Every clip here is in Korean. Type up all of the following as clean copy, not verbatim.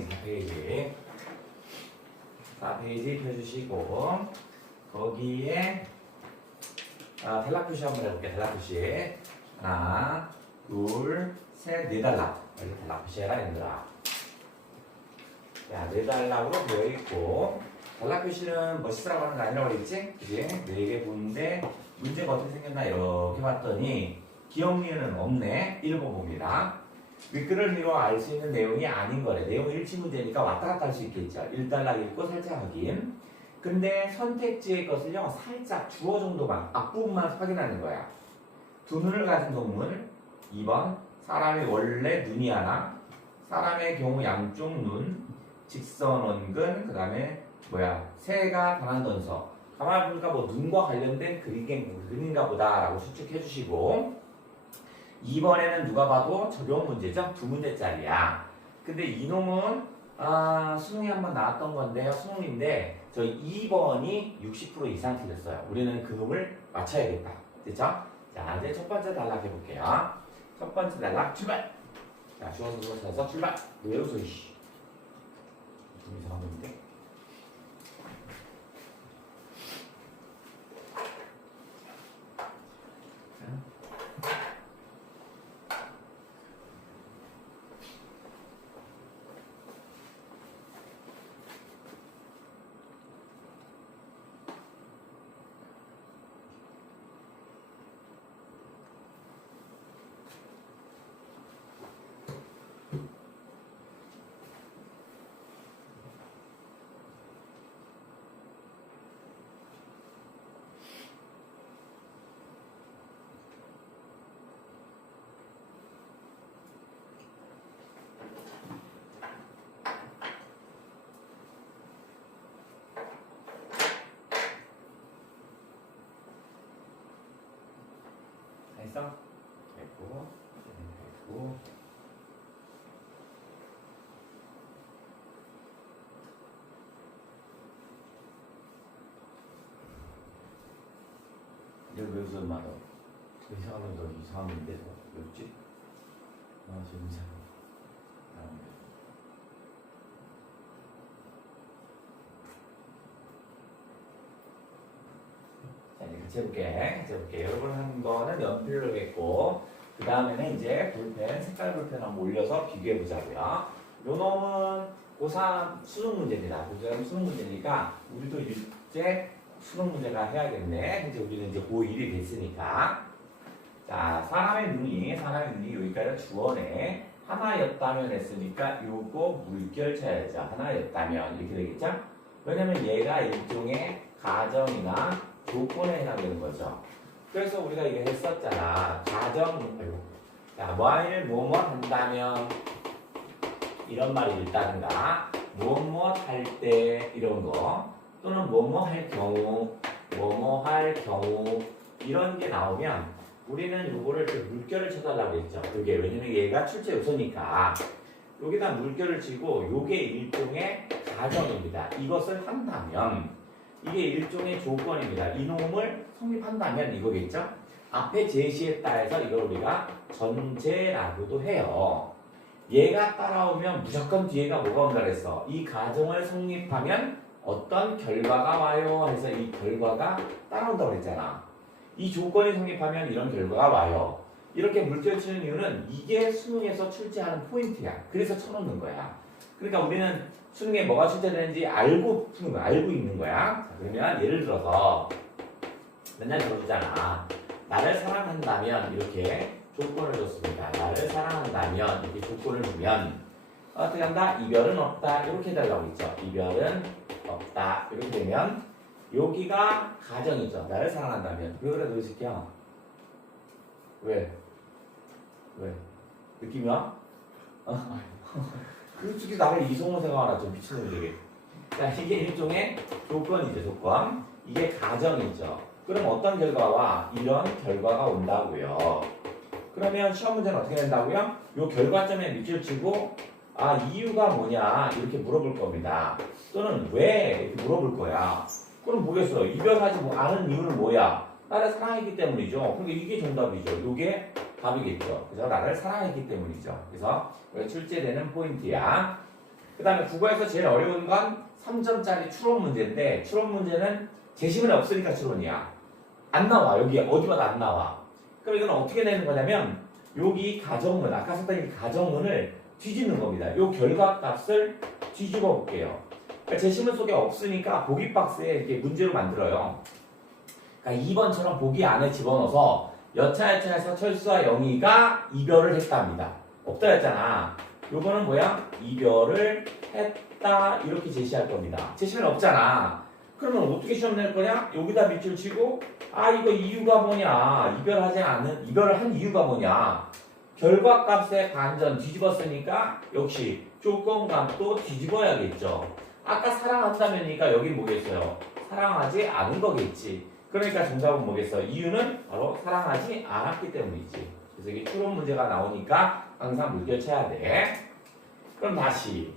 4페이지. 4페이지 펴주시고 거기에 단락 표시 한번 해볼게요. 단락 표시. 하나, 둘, 셋, 네 단락. 여기 단락 표시해라, 얘들아. 자, 네 단락으로 되어 있고 단락 표시는 멋있으라고 하는 거 아니라고 그랬지? 그지? 4개 보는데 문제가 어떻게 생겼나 이렇게 봤더니 기억 니은은 없네. 1번 봅니다. 윗글을 이루어 알 수 있는 내용이 아닌 거래. 내용 일치 문제니까 왔다 갔다 할 수 있겠죠. 1단락 읽고 살짝 확인. 근데 선택지의 것을요, 살짝 주어 정도만, 앞부분만 확인하는 거야. 두 눈을 가진 동물. 2번. 사람이 원래 눈이 하나. 사람의 경우 양쪽 눈. 직선 원근. 그 다음에 새가 반환 don서. 가만히 보니까 눈과 관련된 그림인가 보다라고 추측해 주시고 2번에는 누가 봐도 적용 문제죠? 2문제짜리야. 근데 이놈은 수능에 한번 나왔던 건데요. 수능인데 저희 2번이 60% 이상 틀렸어요. 우리는 그 놈을 맞춰야겠다. 됐죠? 자, 이제 첫 번째 단락 해볼게요. 첫 번째 단락 출발! 자, 주어서 찾아서 출발! 왜 웃어, 이씨. 좀 이상한 건데? 했어? 됐고, 됐고. 이제 왜 웃어, 엄마? 너 이상한데, 왜 웃지? 지금 이상해. 같이 해볼게. 여러분 한 거는 연필로 했고, 그 다음에는 이제 볼펜, 색깔 볼펜 한번 올려서 비교해 보자고요. 요 놈은 고3 수능 문제입니다. 고3 수능 문제니까 우리도 이제 수능 문제가 해야겠네. 이제 우리는 이제 고1이 됐으니까. 자, 사람의 눈이 여기까지 주어네. 하나였다면 했으니까 요거 물결 쳐야죠. 하나였다면 이렇게 되겠죠? 왜냐면 얘가 일종의 가정이나 조건에 해당되는 거죠. 그래서 우리가 이거 했었잖아. 자, 뭐뭐 한다면 이런 말이 있다든가 뭐뭐 할 때 이런 거 또는 뭐뭐 할 경우 이런 게 나오면 우리는 요거를 물결을 쳐달라고 했죠. 이게 왜냐면 얘가 출제 요소니까 여기다 물결을 치고 요게 일종의 가정입니다. 이것을 한다면 이게 일종의 조건입니다. 이놈을 성립한다면 이거겠죠? 앞에 제시에 따라서 이걸 우리가 전제라고도 해요. 얘가 따라오면 무조건 뒤에가 뭐가 온다 그랬어? 이 가정을 성립하면 어떤 결과가 와요? 해서 이 결과가 따라온다고 그랬잖아. 이 조건이 성립하면 이런 결과가 와요. 이렇게 물결 치는 이유는 이게 수능에서 출제하는 포인트야. 그래서 쳐놓는 거야. 그러니까 우리는 수능에 뭐가 출제되는지 알고 푸는 거야. 알고 있는 거야. 자, 그러면 예를 들어서 맨날 들어주잖아. 나를 사랑한다면 이렇게 조건을 줬습니다. 나를 사랑한다면 이렇게 조건을 주면 어떻게 한다? 이별은 없다. 이렇게 해달라고 했죠. 이별은 없다. 이렇게 되면 여기가 가정이죠. 나를 사랑한다면. 왜 그래, 너 이 새끼야? 왜? 느낌이 와? 솔직히 나를 이성으로 생각하나 좀 미친놈들이. 자, 이게 일종의 조건이죠, 조건. 이게 가정이죠. 그럼 어떤 결과와 이런 결과가 온다고요. 그러면 시험 문제는 어떻게 된다고요? 요 결과점에 밑줄 치고 이유가 뭐냐 이렇게 물어볼 겁니다. 또는 왜 이렇게 물어볼 거야. 그럼 뭐겠어? 이별하지 않은 이유는 뭐야? 나를 사랑했기 때문이죠. 그러니까 이게 정답이죠. 이게 답이겠죠. 그래서 나를 사랑했기 때문이죠. 그래서 출제되는 포인트야. 그 그 다음에 국어에서 제일 어려운 건 3점짜리 추론 문제인데 추론 문제는 제시문에 없으니까 추론이야. 안 나와. 여기 어디 봐도 안 나와. 그럼 이건 어떻게 내는 거냐면 여기 가정문, 아까 썼던 이 가정문을 뒤집는 겁니다. 요 결과값을 뒤집어 볼게요. 그러니까 제시문 속에 없으니까 보기 박스에 이렇게 문제로 만들어요. 그러니까 2번처럼 보기 안에 집어넣어서 여차여차해서 철수와 영희가 이별을 했답니다. 없다 했잖아. 요거는 뭐야? 이별을 했다 이렇게 제시할 겁니다. 제시문 없잖아. 그러면 어떻게 시험 낼 거냐? 여기다 밑줄 치고 아 이거 이유가 뭐냐? 이별을 한 이유가 뭐냐? 결과값의 반전 뒤집었으니까 역시 조건값도 뒤집어야겠죠. 아까 사랑한다면이니까 여기 뭐겠어요? 사랑하지 않은 거겠지. 그러니까 정답은 뭐겠어? 이유는 바로 사랑하지 않았기 때문이지. 그래서 이게 추론 문제가 나오니까 항상 물결쳐야 돼. 그럼 다시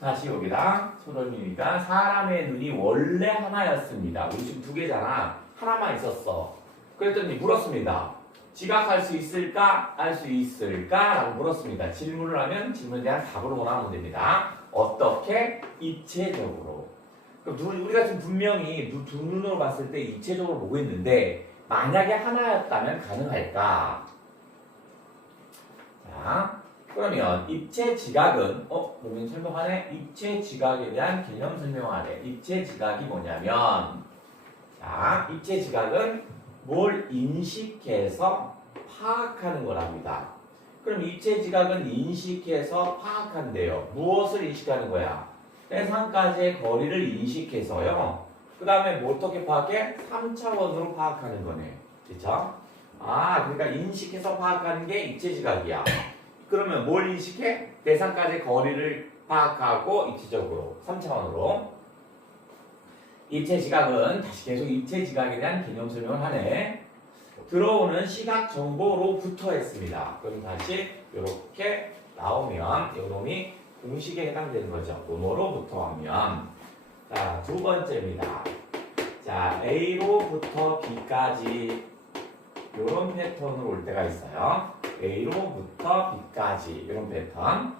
여기다 소설이니까 사람의 눈이 원래 하나였습니다. 우리 지금 두 개잖아. 하나만 있었어. 그랬더니 물었습니다. 지각할 수 있을까? 알 수 있을까? 라고 물었습니다. 질문을 하면 질문에 대한 답으로 나오면 됩니다. 어떻게? 입체적으로. 그럼 우리가 지금 분명히 두 눈으로 봤을 때 입체적으로 보고 있는데 만약에 하나였다면 가능할까? 자, 그러면 입체 지각은 보면 설명하네. 입체 지각에 대한 개념 설명하네. 입체 지각이 뭐냐면 자, 입체 지각은 뭘 인식해서 파악하는 거랍니다. 그럼 입체 지각은 인식해서 파악한대요. 무엇을 인식하는 거야? 대상까지의 거리를 인식해서요. 그 다음에 뭐 어떻게 파악해? 3차원으로 파악하는 거네. 그쵸? 아, 그러니까 인식해서 파악하는 게 입체 지각이야. 그러면 뭘 인식해? 대상까지의 거리를 파악하고 입체적으로 3차원으로. 입체 지각은 다시 계속 입체 지각에 대한 개념 설명을 하네. 들어오는 시각 정보로부터 했습니다. 그럼 다시 이렇게 나오면 요놈이 공식에 해당되는 거죠. 요노로부터 하면 자, 두 번째입니다. 자, A로부터 B까지 요런 패턴으로 올 때가 있어요. A로부터 B까지 이런 패턴.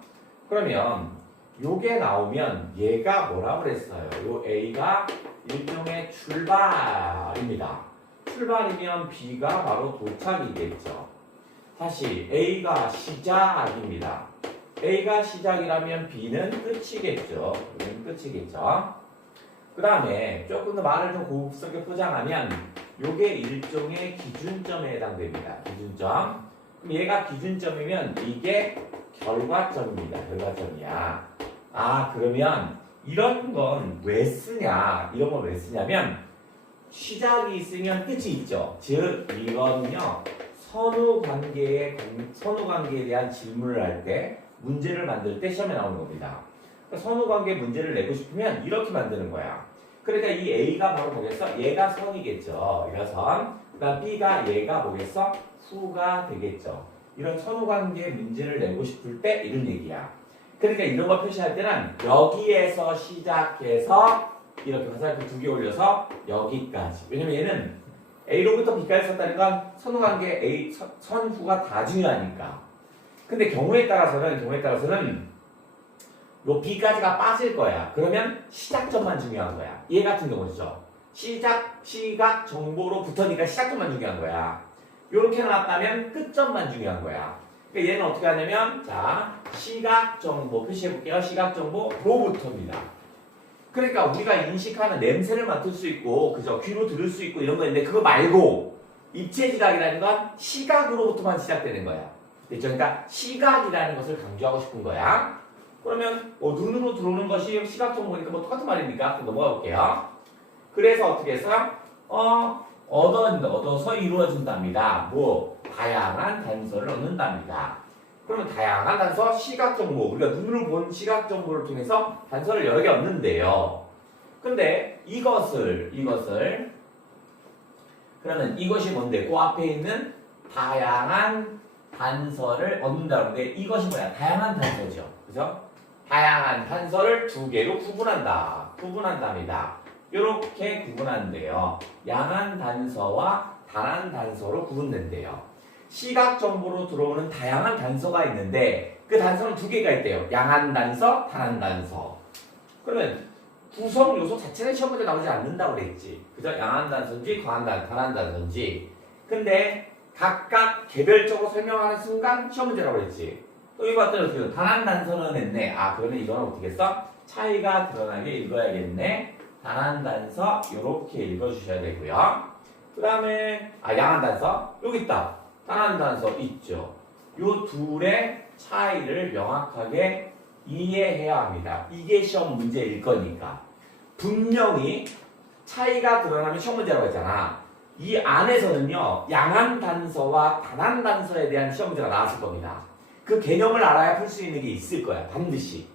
그러면 요게 나오면 얘가 뭐라고 그랬어요? 요 A가 일종의 출발입니다. 출발이면 B가 바로 도착이겠죠. 다시 A가 시작입니다. A가 시작이라면 B는 끝이겠죠. B는 끝이겠죠. 그 다음에 조금 더 말을 좀 고급스럽게 포장하면 요게 일종의 기준점에 해당됩니다. 기준점. 그럼 얘가 기준점이면 이게 결과점입니다. 결과점이야. 아, 그러면 이런 건 왜 쓰냐? 이런 걸 왜 쓰냐면 시작이 있으면 끝이 있죠. 즉 이거는요. 선후 관계에 대한 질문을 할 때 문제를 만들 때 시험에 나오는 겁니다. 선후 관계 문제를 내고 싶으면 이렇게 만드는 거야. 그러니까 이 A가 바로 뭐겠어? 얘가 선이겠죠. 얘가 선. 그다음 B가 얘가 뭐겠어? 후가 되겠죠. 이런 선후 관계 문제를 내고 싶을 때 이런 얘기야. 그러니까 이런 거 표시할 때는 여기에서 시작해서 이렇게 화살표 두 개 올려서 여기까지. 왜냐면 얘는 A로부터 B까지 썼다는 건 선후 관계 A 선후가 다 중요하니까. 근데 경우에 따라서는 요 B까지가 빠질 거야. 그러면 시작점만 중요한 거야. 얘 같은 경우죠. 시각 정보로부터니까 시작점만 중요한 거야. 요렇게 나왔다면 끝점만 중요한 거야. 그러니까 얘는 어떻게 하냐면 자, 시각 정보 표시해 볼게요. 시각 정보로부터입니다. 그러니까 우리가 인식하는 냄새를 맡을 수 있고 그죠? 귀로 들을 수 있고 이런 거 있는데 그거 말고 입체 지각이라는 건 시각으로부터만 시작되는 거야. 됐죠? 그러니까 시각이라는 것을 강조하고 싶은 거야. 그러면 눈으로 들어오는 것이 시각 정보니까 뭐 똑같은 말입니까? 그럼 넘어가 볼게요. 그래서 어떻게 해서 얻어서 이루어진답니다. 뭐 다양한 단서를 얻는답니다. 그러면 다양한 단서, 시각 정보, 우리가 눈으로 본 시각 정보를 통해서 단서를 여러 개 얻는데요. 근데 이것을 그러면 이것이 뭔데? 그 앞에 있는 다양한 단서를 얻는다는데 이것이 뭐야? 다양한 단서죠. 그죠? 다양한 단서를 두 개로 구분한답니다. 이렇게 구분하는데요. 양한 단서와 단한 단서로 구분된대요. 시각 정보로 들어오는 다양한 단서가 있는데 그 단서는 두 개가 있대요. 양한 단서, 단한 단서. 그러면 구성 요소 자체는 시험 문제 나오지 않는다고 그랬지. 그죠? 양한 단서인지 단한 단서인지. 근데 각각 개별적으로 설명하는 순간 시험 문제라고 그랬지. 또 이거 봤더니 어떻게 돼? 단한 단서는 했네. 아, 그러면 이거는 어떻게 써? 차이가 드러나게 읽어야겠네. 단한 단서 요렇게 읽어주셔야 되고요. 그 다음에 양한 단서 여기 있다. 단한 단서 있죠. 요 둘의 차이를 명확하게 이해해야 합니다. 이게 시험 문제일 거니까. 분명히 차이가 드러나면 시험 문제라고 했잖아. 이 안에서는요, 양한 단서와 단한 단서에 대한 시험 문제가 나왔을 겁니다. 그 개념을 알아야 풀 수 있는 게 있을 거야, 반드시.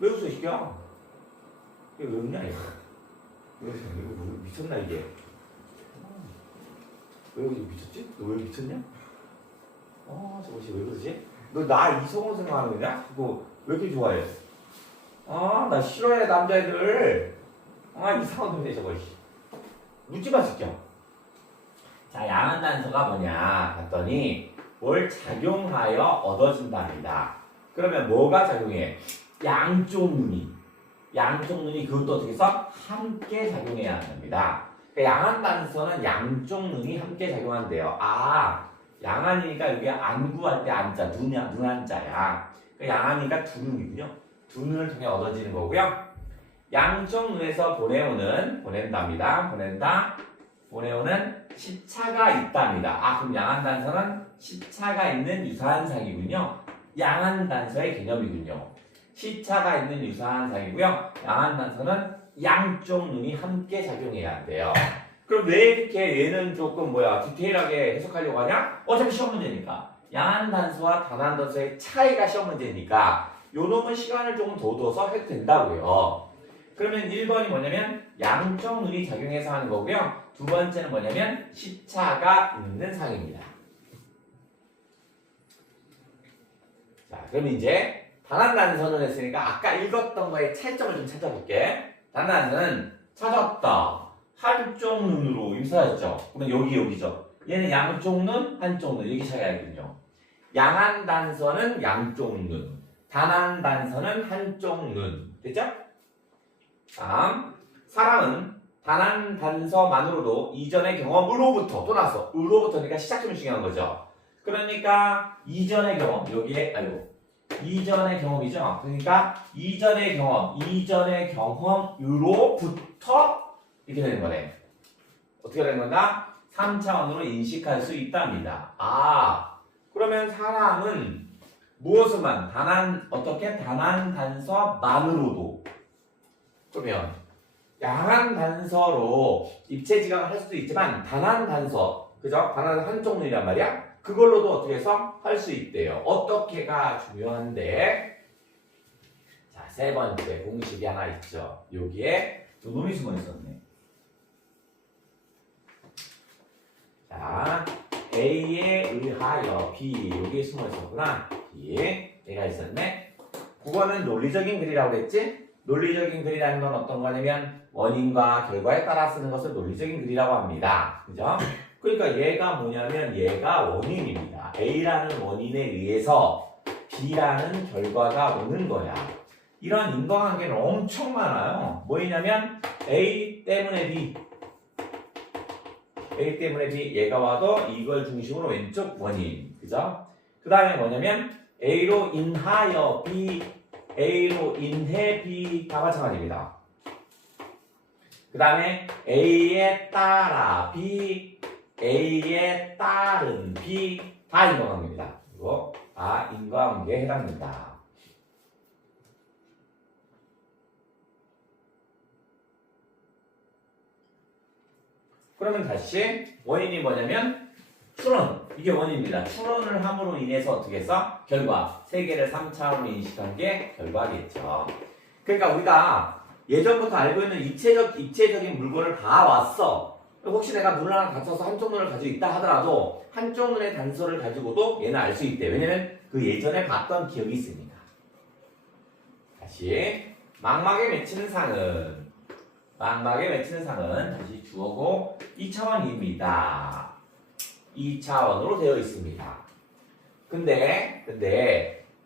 왜 웃어, 시켜? 이거 왜 웃냐, 이거? 이거 미쳤나, 이게? 왜 미쳤지? 너 왜 미쳤냐? 저것이 왜 그러지? 너 나 이성으로 생각하는 거냐? 그거 왜 이렇게 좋아해? 나 싫어해, 남자애들. 이상한 놈이네, 저거. 묻지 마, 시켜. 자, 양한 단서가 뭐냐? 봤더니, 뭘 작용하여 얻어진답니다. 그러면 뭐가 작용해? 양쪽 눈이 그것도 어떻게 해서 함께 작용해야 합니다. 그러니까 양한 단서는 양쪽 눈이 함께 작용한대요. 양한이니까 여기 안 구할 때 안자, 눈 한자야. 그러니까 양한이니까 두 눈이군요. 두 눈을 통해 얻어지는 거고요. 양쪽 눈에서 보내오는 시차가 있답니다. 그럼 양한 단서는 시차가 있는 유사한 상이군요. 양한 단서의 개념이군요. 시차가 있는 유사한 상이고요. 양한 단서는 양쪽 눈이 함께 작용해야 한대요. 그럼 왜 이렇게 얘는 조금 디테일하게 해석하려고 하냐? 어차피 시험 문제니까. 양한 단서와 단한 단서의 차이가 시험 문제니까 요 놈은 시간을 조금 더 둬서 해도 된다고요. 그러면 1번이 뭐냐면 양쪽 눈이 작용해서 하는 거고요. 두 번째는 뭐냐면 시차가 있는 상입니다. 자, 그럼 이제 단한 단서는 했으니까 아까 읽었던 거의 차이점을 좀 찾아볼게. 단한 단서는 찾았다. 한쪽 눈으로 임사했죠. 그러면 여기죠. 얘는 양쪽 눈, 한쪽 눈. 여기 차이가 있군요. 양한 단서는 양쪽 눈. 단한 단서는 한쪽 눈. 됐죠? 다음, 사람은 단한 단서만으로도 이전의 경험으로부터 또 나서 으로부터니까 시작점이 중요한 거죠. 그러니까 이전의 경험 이전의 경험이죠. 그러니까 이전의 경험으로부터 이렇게 되는 거네. 어떻게 되는 건가? 3차원으로 인식할 수 있답니다. 그러면 사람은 무엇을만 단한 단서만으로도 그러면 양한 단서로 입체지각을 할 수도 있지만 단한 단서, 그죠? 단한 한쪽 눈이란 말이야? 그걸로도 어떻게 해서 할 수 있대요. 어떻게가 중요한데, 자, 세 번째 공식이 하나 있죠. 여기에 두 놈이 숨어 있었네. 자, A에 의하여 B, 여기에 숨어 있었구나. B에 얘가 있었네. 그거는 논리적인 글이라고 그랬지? 논리적인 글이라는 건 어떤 거냐면 원인과 결과에 따라 쓰는 것을 논리적인 글이라고 합니다. 그죠? 그러니까 얘가 뭐냐면 얘가 원인입니다. A라는 원인에 의해서 B라는 결과가 오는 거야. 이런 인과관계는 엄청 많아요. 뭐냐면 A 때문에 B, 얘가 와도 이걸 중심으로 왼쪽 원인, 그죠? 그 다음에 뭐냐면 A로 인하여 B, A로 인해 B 다 마찬가지입니다. 그 다음에 A에 따라 B, A에 따른 B 다 인과관계입니다. 그리고 다 인과관계에 해당된다. 그러면 다시 원인이 뭐냐면 추론, 이게 원인입니다. 추론을 함으로 인해서 어떻게 해서 결과, 세계를 3차원으로 인식한 게 결과겠죠. 그러니까 우리가 예전부터 알고 있는 입체적인 물건을 봐왔어. 혹시 내가 눈을 하나 다쳐서 한쪽 눈을 가지고 있다 하더라도 한쪽 눈의 단서를 가지고도 얘는 알 수 있대. 왜냐면 그 예전에 봤던 기억이 있으니까. 다시 망막에 맺히는 상은 다시 주어고 2차원입니다. 2차원으로 되어 있습니다. 근데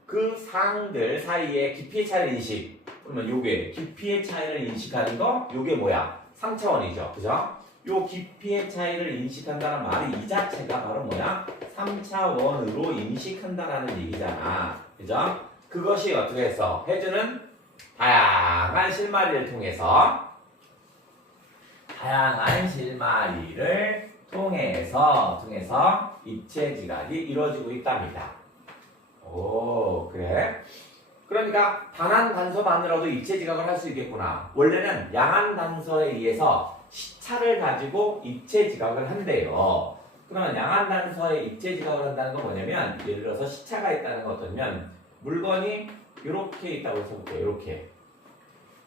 그 상들 사이에 깊이의 차를 인식, 그러면 요게 깊이의 차이를 인식하는 거 요게 뭐야? 3차원이죠. 그죠? 요 깊이의 차이를 인식한다는 말이 이 자체가 바로 뭐야? 3차원으로 인식한다라는 얘기잖아. 그죠? 그것이 어떻게 해서 해주는 다양한 실마리를 통해서 입체 지각이 이루어지고 있답니다. 오, 그래? 그러니까 단한 단서만으로도 입체 지각을 할 수 있겠구나. 원래는 양한 단서에 의해서 시차를 가지고 입체 지각을 한대요. 그러면 양한 단서에 입체 지각을 한다는 건 뭐냐면 예를 들어서 시차가 있다는 건 어떠냐면 물건이 이렇게 있다고 해볼게요. 이렇게.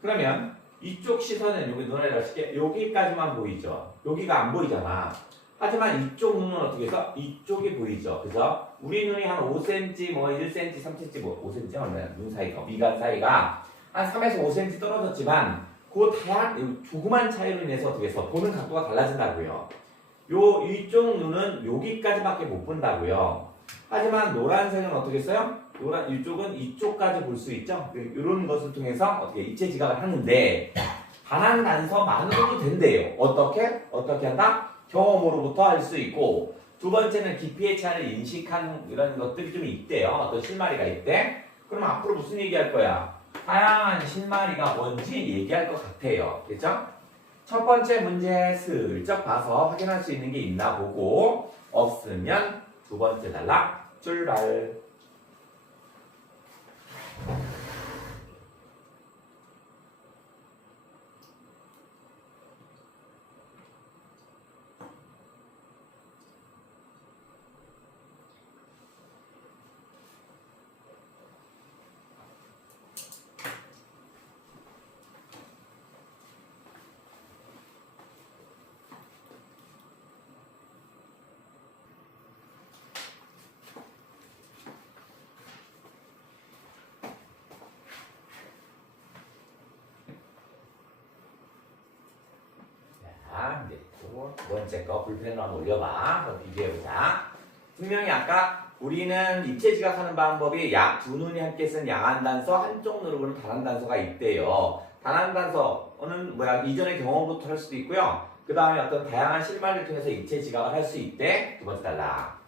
그러면 이쪽 시선은 여기 눈에 쉽게 여기까지만 보이죠. 여기가 안 보이잖아. 하지만 이쪽 눈은 어떻게 해서 이쪽이 보이죠. 그죠? 우리 눈이 한 5cm, 뭐 1cm, 3cm, 뭐 5cm 얼마나 눈 사이가, 미간 사이가 한 3에서 5cm 떨어졌지만 그 조그만 차이로 인해서 어떻게 해서 보는 각도가 달라진다고요. 요 이쪽 눈은 여기까지밖에 못 본다고요. 하지만 노란색은 어떻게 했어요? 이쪽은 이쪽까지 볼 수 있죠. 이런 것을 통해서 어떻게 입체 지각을 하는데 단한 단서만으로도 된대요. 어떻게 한다? 경험으로부터 할 수 있고 두 번째는 깊이의 차이를 인식하는 이런 것들이 좀 있대요. 어떤 실마리가 있대. 그럼 앞으로 무슨 얘기할 거야? 다양한 실마리가 뭔지 얘기할 것 같아요. 그렇죠? 첫 번째 문제 슬쩍 봐서 확인할 수 있는 게 있나 보고 없으면 두 번째 단락 출발. 이제 두 번째 거 불펜으로 한번 올려봐. 그럼 비교해보자. 분명히 아까 우리는 입체 지각하는 방법이 두 눈이 함께 쓴 양한 단서, 한쪽 눈으로는 단한 단서가 있대요. 단한 단서는 이전의 경험부터 할 수도 있고요. 그 다음에 어떤 다양한 실마리를 통해서 입체 지각을 할 수 있대. 두 번째 단락.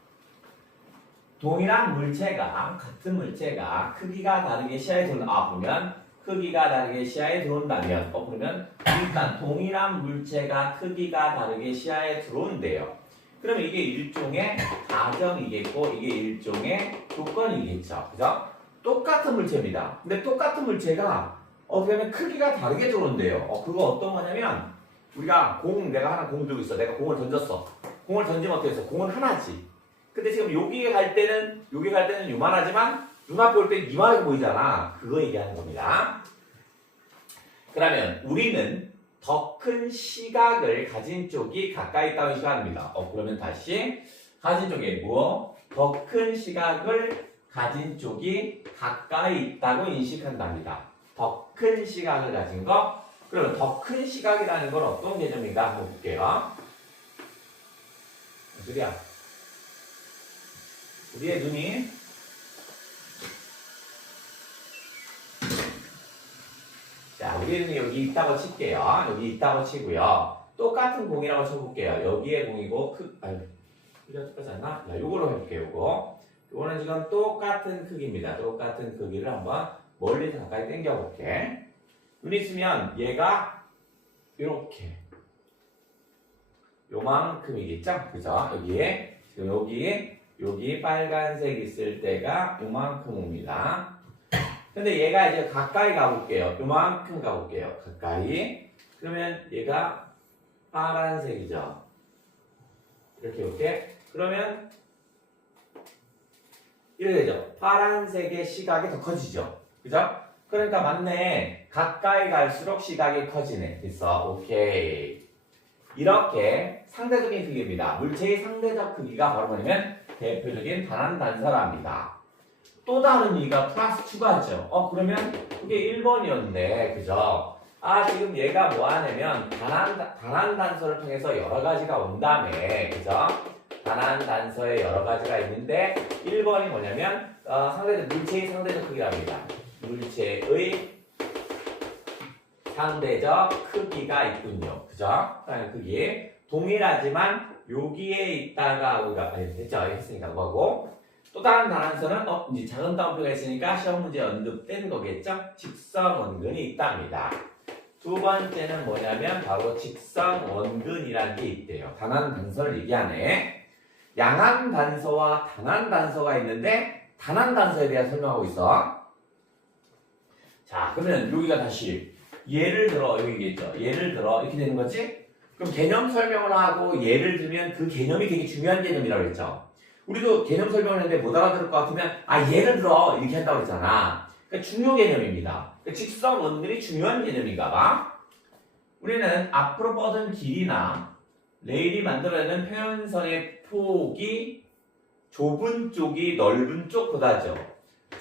동일한 물체가, 같은 물체가 크기가 다르게 시야에 보면 크기가 다르게 시야에 들어온다면 그러면 일단 동일한 물체가 크기가 다르게 시야에 들어온대요. 그러면 이게 일종의 가정이겠고 이게 일종의 조건이겠죠. 그죠? 똑같은 물체입니다. 근데 똑같은 물체가 어떻게 하면 크기가 다르게 들어온대요. 그거 어떤 거냐면 우리가 내가 하나 공 들고 있어. 내가 공을 던졌어. 공을 던지면 어떻게 해서 공은 하나지. 근데 지금 여기 갈 때는 요만하지만 눈앞에 올 때는 이만하게 보이잖아. 그거 얘기하는 겁니다. 그러면 우리는 더 큰 시각을 가진 쪽이 가까이 있다고 인식합니다. 그러면 다시 가진 쪽에 더 큰 시각을 가진 쪽이 가까이 있다고 인식한답니다. 더 큰 시각을 가진 거. 그러면 더 큰 시각이라는 건 어떤 개념인가 한번 볼게요. 어디야? 우리의 눈이 우리의 눈이 여기 있다고 칠게요. 여기 있다고 치고요. 똑같은 공이라고 쳐볼게요. 여기에 공이고 크기가 똑같지 않나? 요걸로 해볼게요. 요거는 지금 똑같은 크기입니다. 똑같은 크기를 한번 멀리서 가까이 당겨볼게. 눈이 있으면 얘가 이렇게 요만큼이겠죠? 그죠? 여기에 지금 여기 빨간색 있을 때가 요만큼입니다. 근데 얘가 이제 가까이 가볼게요. 요만큼 가볼게요. 가까이. 그러면 얘가 파란색이죠. 이렇게. 그러면 이렇게 되죠. 파란색의 시각이 더 커지죠. 그죠? 그러니까 맞네. 가까이 갈수록 시각이 커지네. 그래서 오케이. 이렇게 상대적인 크기입니다. 물체의 상대적 크기가 바로 뭐냐면 대표적인 단한 단서랍니다. 또 다른 얘기가 플러스 추가하죠. 그러면 그게 1번이었네. 그죠? 지금 얘가 뭐 하냐면 단한 단서를 통해서 여러 가지가 온다며. 그죠? 단한 단서에 여러 가지가 있는데 1번이 뭐냐면 물체의 상대적 크기랍니다. 물체의 상대적 크기가 있군요. 그죠? 크기. 동일하지만 여기에 있다가 우리가 됐죠? 했으니까 그거고. 또 다른 단원서는 이제 작은 따옴표가 있으니까 시험 문제에 언급된 거겠죠? 직선 원근이 있답니다. 두 번째는 뭐냐면 바로 직선 원근이라는 게 있대요. 단한 단서를 얘기하네. 양한 단서와 단한 단서가 있는데 단한 단서에 대해 설명하고 있어. 자, 그러면 여기가 다시 예를 들어 여기겠죠. 예를 들어 이렇게 되는 거지? 그럼 개념 설명을 하고 예를 들면 그 개념이 되게 중요한 개념이라고 했죠. 우리도 개념 설명을 했는데 못 알아들을 것 같으면 예를 들어 이렇게 한다고 했잖아. 그러니까 중요 개념입니다. 그러니까 직선 원근이 중요한 개념인가 봐. 우리는 앞으로 뻗은 길이나 레일이 만들어내는 표현선의 폭이 좁은 쪽이 넓은 쪽보다죠.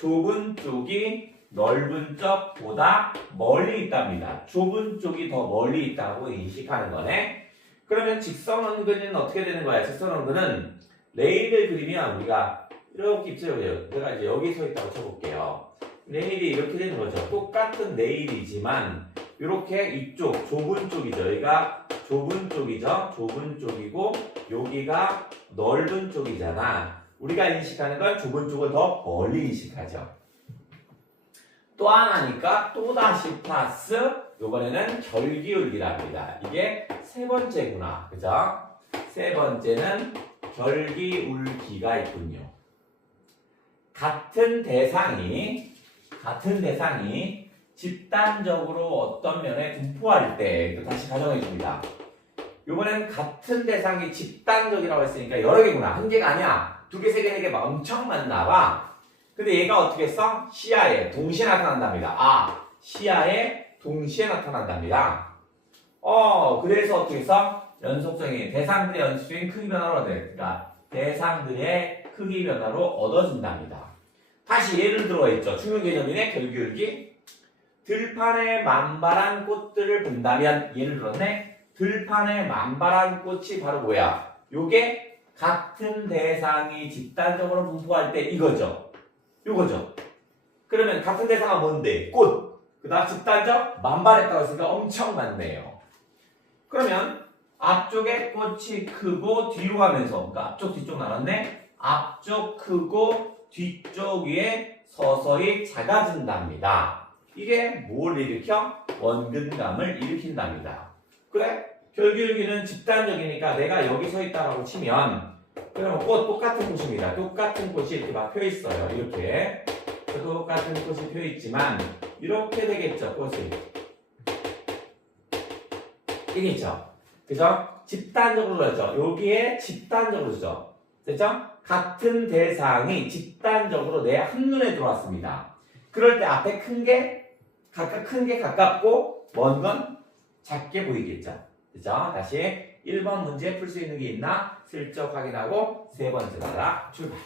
좁은 쪽이 넓은 쪽보다 멀리 있답니다. 좁은 쪽이 더 멀리 있다고 인식하는 거네. 그러면 직선 원근은 어떻게 되는 거야? 직선 원근은 레일을 그리면 우리가 이렇게 입혀요. 제가 이제 여기 서 있다고 쳐볼게요. 레일이 이렇게 되는 거죠. 똑같은 레일이지만 이렇게 이쪽 좁은 쪽이죠. 여기가 좁은 쪽이죠. 좁은 쪽이고 여기가 넓은 쪽이잖아. 우리가 인식하는 건 좁은 쪽을 더 멀리 인식하죠. 또 하나니까 또다시 플러스 이번에는 결기울기랍니다. 이게 세 번째구나. 그죠? 세 번째는 결기울기가 있군요. 같은 대상이 집단적으로 어떤 면에 분포할 때 다시 가정해 줍니다. 이번엔 같은 대상이 집단적이라고 했으니까 여러 개구나. 한 개가 아니야. 두 개, 세 개, 네 개 막 엄청 많나 봐. 근데 얘가 어떻게 써? 시야에 동시에 나타난답니다. 시야에 동시에 나타난답니다. 그래서 어떻게 써? 연속성이 대상들의 연속성이 크기 변화로 얻어집니다. 대상들의 크기 변화로 얻어진답니다. 다시 예를 들어 있죠. 중요 개념이네. 결기울기. 들판에 만발한 꽃들을 본다면 예를 들었네. 들판에 만발한 꽃이 바로 뭐야? 요게 같은 대상이 집단적으로 분포할 때 이거죠. 요거죠. 그러면 같은 대상은 뭔데? 꽃. 그 다음 집단적 만발했다고 했으니까 엄청 많네요. 그러면 앞쪽에 꽃이 크고 뒤로 가면서 그러니까 앞쪽 뒤쪽 나눴네. 앞쪽 크고 뒤쪽 위에 서서히 작아진답니다. 이게 뭘 일으켜? 원근감을 일으킨답니다. 그래? 결기울기는 집단적이니까 내가 여기 서 있다라고 치면 그러면 꽃 똑같은 꽃입니다. 똑같은 꽃이 이렇게 막 펴 있어요. 이렇게 똑같은 꽃이 펴 있지만 이렇게 되겠죠. 꽃이 이게죠. 그죠? 집단적으로 하죠. 여기에 집단적으로 죠. 됐죠? 같은 대상이 집단적으로 내 한눈에 들어왔습니다. 그럴 때 앞에 큰 게 가깝고 먼 건 작게 보이겠죠. 그죠? 다시 1번 문제 풀 수 있는 게 있나 슬쩍 확인하고 세 번째 나라 출발.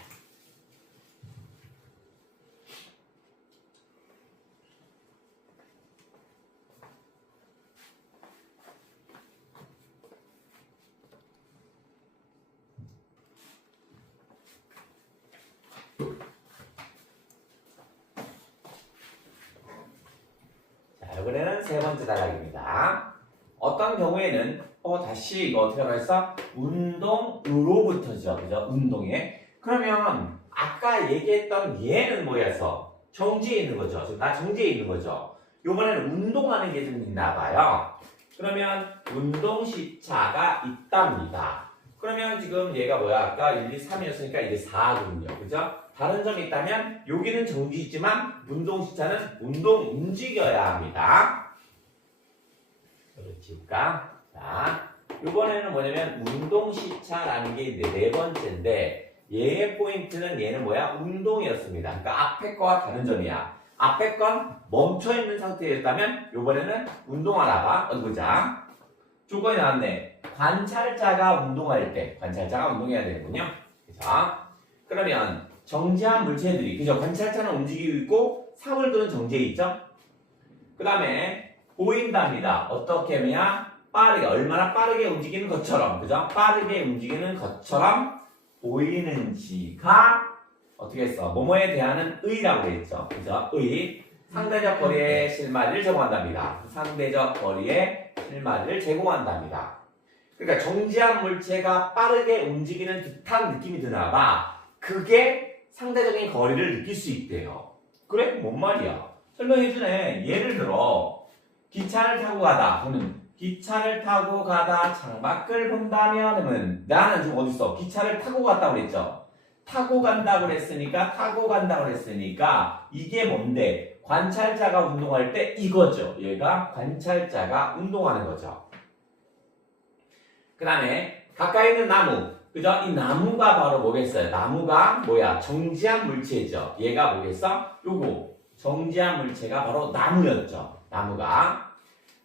이번에는 세 번째 단락입니다. 어떤 경우에는 다시 이거 어떻게 하겠어? 운동으로부터죠. 그죠? 운동에. 그러면 아까 얘기했던 얘는 뭐였어? 정지에 있는 거죠. 지금 나 정지에 있는 거죠. 이번에는 운동하는 게 좀 있나 봐요. 그러면 운동 시차가 있답니다. 그러면 지금 얘가 뭐야? 아까 1, 2, 3이었으니까 이제 4군요. 그죠? 다른 점이 있다면 여기는 정지있지만 운동 시차는 움직여야 합니다. 이렇게 지울까? 자, 이번에는 뭐냐면 운동 시차라는 게 이제 네 번째인데 얘의 포인트는 얘는 뭐야? 운동이었습니다. 그러니까 앞에 거와 다른 점이야. 앞에 건 멈춰있는 상태였다면 이번에는 운동하나 봐. 어디 보자. 조건이 나왔네. 관찰자가 운동할 때 관찰자가 운동해야 되는군요. 자, 그러면 정지한 물체들이 그죠? 관찰자는 움직이고 있고 사물들은 정지해 있죠? 그 다음에 보인답니다. 어떻게 하면 빠르게 얼마나 빠르게 움직이는 것처럼 그죠? 빠르게 움직이는 것처럼 보이는지가 어떻게 했어? 뭐뭐에 대한 의라고 했죠. 그죠? 의 상대적 거리의 실마리를 제공한답니다. 상대적 거리의 실마리를 제공한답니다. 그러니까 정지한 물체가 빠르게 움직이는 듯한 느낌이 드나 봐. 그게 상대적인 거리를 느낄 수 있대요. 그래? 뭔 말이야? 설명해주네. 예를 들어 기차를 타고 가다. 그러면 기차를 타고 가다 창밖을 본다면 나는 지금 어디 있어? 기차를 타고 갔다고 그랬죠? 타고 간다고 그랬으니까 이게 뭔데? 관찰자가 운동할 때 이거죠. 얘가 관찰자가 운동하는 거죠. 그 다음에 가까이 있는 나무. 그죠? 이 나무가 바로 뭐겠어요? 나무가 뭐야? 정지한 물체죠. 얘가 뭐겠어? 요거 정지한 물체가 바로 나무였죠. 나무가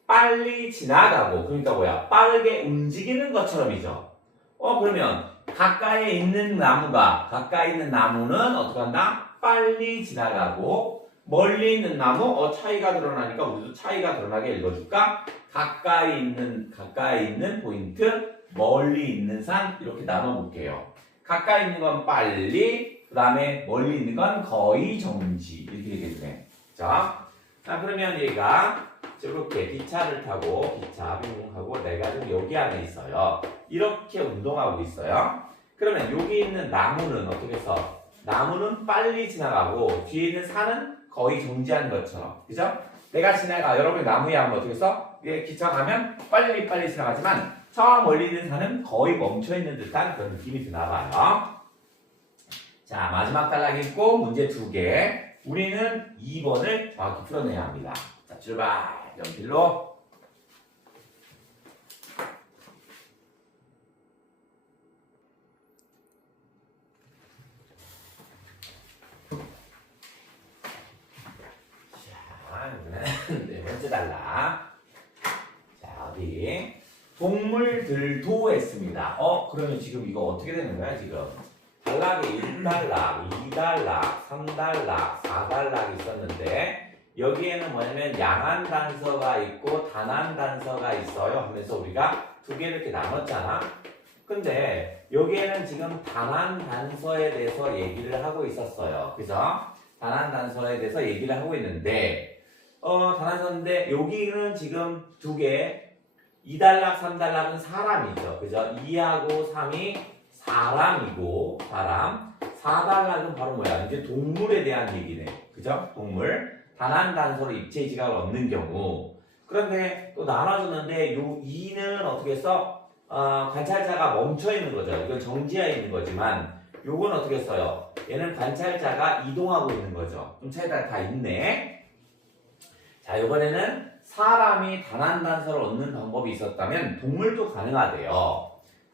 빨리 지나가고, 그러니까 뭐야? 빠르게 움직이는 것처럼이죠. 그러면 가까이 있는 나무는 어떻게 한다? 빨리 지나가고, 멀리 있는 나무, 차이가 드러나니까 우리도 차이가 드러나게 읽어줄까? 가까이 있는 포인트, 멀리 있는 산, 이렇게 나눠볼게요. 가까이 있는 건 빨리, 그 다음에 멀리 있는 건 거의 정지. 이렇게 되겠네. 자, 그러면 얘가 이렇게 기차를 타고, 기차 비행하고 내가 지금 여기 안에 있어요. 이렇게 운동하고 있어요. 그러면 여기 있는 나무는 어떻게 해서? 나무는 빨리 지나가고, 뒤에 있는 산은 거의 정지한 것처럼. 그죠? 내가 여러분이 나무에 하면 어떻게 해서? 기차 가면 빨리 지나가지만, 저 멀리 있는 산은 거의 멈춰있는 듯한 그런 느낌이 드나 봐요. 자, 마지막 단락 읽고 문제 2개. 우리는 2번을 정확히 풀어내야 합니다. 자, 출발. 연필로. 자, 여기는 네 번째 단락. 자, 어디? 동물들도 했습니다. 그러면 지금 이거 어떻게 되는 거야, 지금? 단락에 1단락, 2단락, 3단락, 4단락이 있었는데 여기에는 뭐냐면 양한 단서가 있고 단한 단서가 있어요 하면서 우리가 2개 이렇게 나눴잖아. 근데 여기에는 지금 단한 단서에 대해서 얘기를 하고 있었어요. 그죠? 단한 단서에 대해서 얘기를 하고 있는데 단한서인데 여기는 지금 2개 2단락, 3단락은 사람이죠. 그죠? 2하고 3이 사람이고 사람. 4단락은 바로 뭐야? 이제 동물에 대한 얘기네. 그죠? 동물. 단한 단서로 입체 지각을 얻는 경우. 그런데 또 나눠줬는데 요 2는 어떻게 했어? 관찰자가 멈춰 있는 거죠. 이건 정지해 있는 거지만 요건 어떻게 써요? 얘는 관찰자가 이동하고 있는 거죠. 좀 차이가 다 있네. 자, 이번에는 사람이 단한 단서를 얻는 방법이 있었다면 동물도 가능하대요.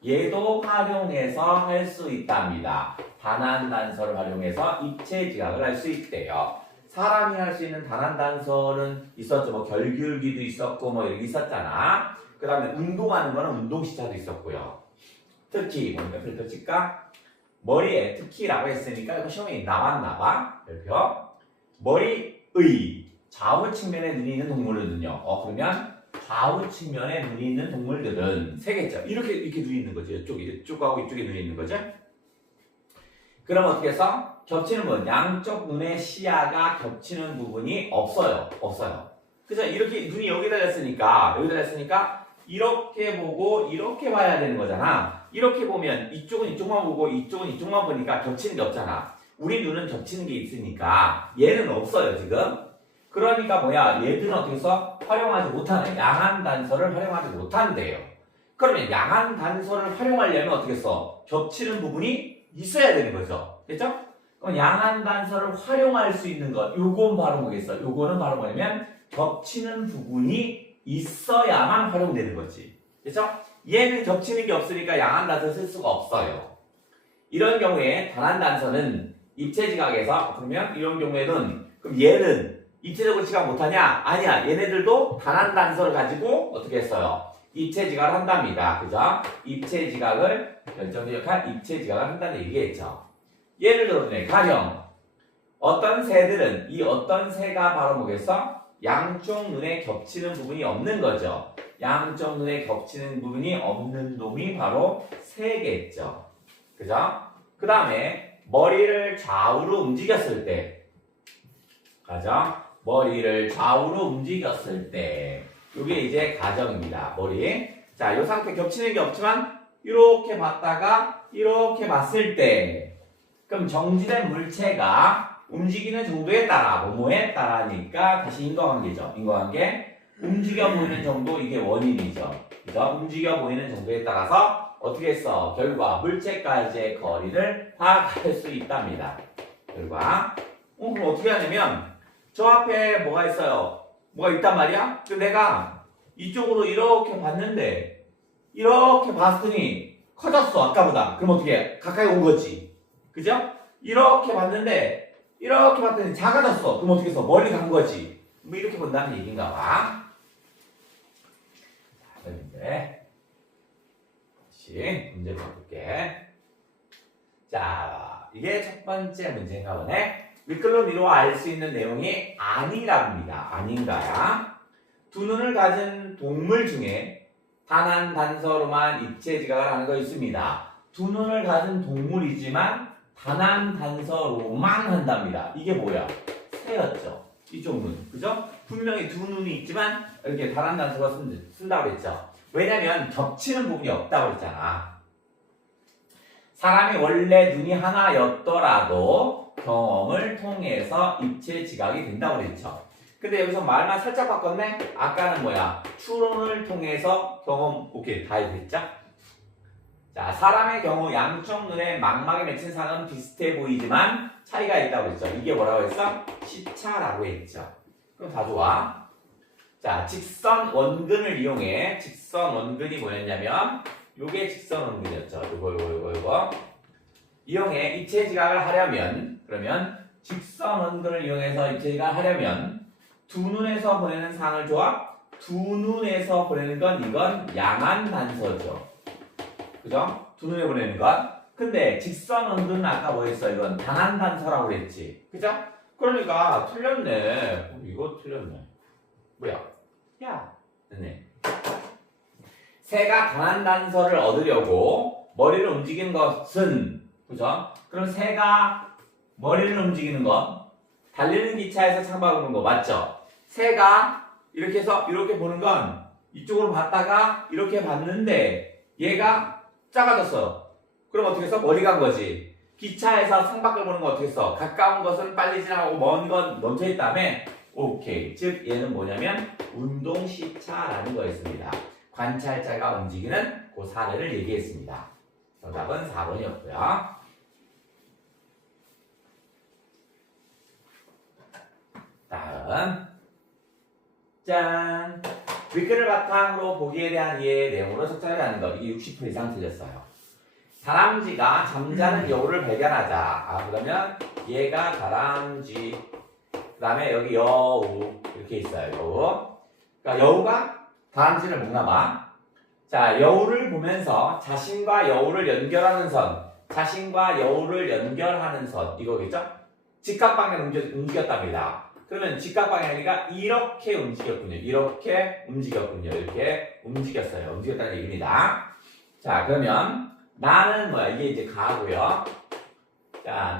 얘도 활용해서 할 수 있답니다. 단한 단서를 활용해서 입체 지각을 할 수 있대요. 사람이 할 수 있는 단한 단서는 있었죠. 뭐 결기울기도 있었고 뭐 여기 있었잖아. 그 다음에 운동하는 거는 운동시차도 있었고요. 특히 뭔가 별표 칠까? 머리에 특히라고 했으니까 이거 시험에 나왔나 봐. 별표. 머리의 좌우 측면에 눈이 있는 동물들은요. 그러면 좌우 측면에 눈이 있는 동물들은 3개죠. 이렇게 눈이 있는 거죠. 이쪽하고 이쪽에 눈이 있는 거죠. 그럼 어떻게 해서? 겹치는 부분, 양쪽 눈의 시야가 겹치는 부분이 없어요. 그죠? 이렇게 눈이 여기 달렸으니까 이렇게 보고 이렇게 봐야 되는 거잖아. 이렇게 보면 이쪽은 이쪽만 보고 이쪽은 이쪽만 보니까 겹치는 게 없잖아. 우리 눈은 겹치는 게 있으니까 얘는 없어요, 지금. 그러니까 뭐야? 얘들은 어떻게 해서 활용하지 못하네. 양한 단서를 활용하지 못한대요. 그러면 양한 단서를 활용하려면 어떻게 해서? 겹치는 부분이 있어야 되는 거죠. 됐죠? 그럼 양한 단서를 활용할 수 있는 것, 요건 바로 뭐겠어? 요거는 바로 뭐냐면 겹치는 부분이 있어야만 활용되는 거지. 됐죠? 얘는 겹치는 게 없으니까 양한 단서 쓸 수가 없어요. 이런 경우에 단한 단서는 입체 지각에서 그러면 이런 경우에는 그럼 얘는 입체적으로 지각 못하냐? 아니야. 얘네들도 단한 단서를 가지고 어떻게 했어요? 입체 지각을 한답니다. 그죠? 입체 지각을 결정적한 입체 지각을 한다는 얘기겠죠. 예를 들어서 가령 어떤 새들은 이 어떤 새가 바로 뭐겠어? 양쪽 눈에 겹치는 부분이 없는 거죠. 양쪽 눈에 겹치는 부분이 없는 놈이 바로 새겠죠. 그죠? 그 다음에 머리를 좌우로 움직였을 때 가죠? 머리를 좌우로 움직였을 때 이게 이제 가정입니다. 머리. 자, 이 상태 겹치는 게 없지만 이렇게 봤다가 이렇게 봤을 때 그럼 정지된 물체가 움직이는 정도에 따라 뭐뭐에 따라니까 다시 인과관계죠. 인과관계. 움직여 보이는 정도 이게 원인이죠. 그죠? 움직여 보이는 정도에 따라서 어떻게 했어? 결과 물체까지의 거리를 파악할 수 있답니다. 결과. 그럼 어떻게 하냐면 저 앞에 뭐가 있어요? 뭐가 있단 말이야? 그 내가 이쪽으로 이렇게 봤는데 이렇게 봤더니 커졌어 아까보다. 그럼 어떻게 해? 가까이 온 거지. 그죠? 이렇게 봤는데 이렇게 봤더니 작아졌어. 그럼 어떻게 해서 멀리 간 거지. 뭐 이렇게 본다는 얘기인가 봐. 자, 그런데 다시 문제 풀어볼게. 자, 이게 첫 번째 문제인가 보네. 윗글로 미루어 알 수 있는 내용이 아니랍니다. 아닌가야? 두 눈을 가진 동물 중에 단 한 단서로만 입체 지각을 하는 거 있습니다. 두 눈을 가진 동물이지만 단 한 단서로만 한답니다. 이게 뭐야? 새였죠. 이쪽 눈. 그죠? 분명히 두 눈이 있지만 이렇게 단 한 단서로 쓴다고 그랬죠. 왜냐면 겹치는 부분이 없다고 그랬잖아. 사람이 원래 눈이 하나였더라도 경험을 통해서 입체 지각이 된다고 그랬죠. 근데 여기서 말만 살짝 바꿨네? 아까는 뭐야? 추론을 통해서 경험, 오케이, 다 됐죠? 자, 사람의 경우 양쪽 눈에 망막에 맺힌 상은 비슷해 보이지만 차이가 있다고 했죠. 이게 뭐라고 했어? 시차라고 했죠. 그럼 다 좋아. 자, 직선 원근을 이용해. 직선 원근이 뭐였냐면 요게 직선 원근이었죠. 요거. 이용해 입체 지각을 하려면 그러면 직선 원근을 이용해서 입체 지각을 하려면 두 눈에서 보내는 상을 좋아? 두 눈에서 보내는 건 이건 양한 단서죠. 그죠? 두 눈에 보내는 건. 근데 직선 원근은 아까 뭐 했어? 이건 단한 단서라고 그랬지. 그죠? 그러니까 틀렸네. 이거 틀렸네. 뭐야? 야, 됐네. 새가 단한 단서를 얻으려고 머리를 움직이는 것은 그죠? 그럼 새가 머리를 움직이는 것, 달리는 기차에서 창밖을 보는 거 맞죠? 새가 이렇게 해서 이렇게 보는 건 이쪽으로 봤다가 이렇게 봤는데 얘가 작아졌어. 그럼 어떻게 해서 머리 간 거지? 기차에서 창밖을 보는 거 어떻게 해서 가까운 것은 빨리 지나가고 먼 건 멈춰있다며? 오케이. 즉 얘는 뭐냐면 운동시차라는 거였습니다. 관찰자가 움직이는 그 사례를 얘기했습니다. 정답은 4번이었고요. 다음 짠! 윗글을 바탕으로 보기에 대한 이해의 내용으로 석자를 하는 것. 이게 60% 이상 틀렸어요. 다람쥐가 잠자는 여우를 발견하자. 그러면 얘가 다람쥐. 그 다음에 여기 여우. 이렇게 있어요. 여우. 그러니까 여우가 다람쥐를 먹나 봐. 자, 여우를 보면서 자신과 여우를 연결하는 선. 자신과 여우를 연결하는 선. 이거겠죠? 직각방향 움직였답니다. 그러면 직각방향이니까 이렇게 움직였군요. 이렇게 움직였군요. 이렇게 움직였어요. 움직였다는 얘기입니다. 자, 그러면 나는 뭐야? 이게 이제 가고요. 자,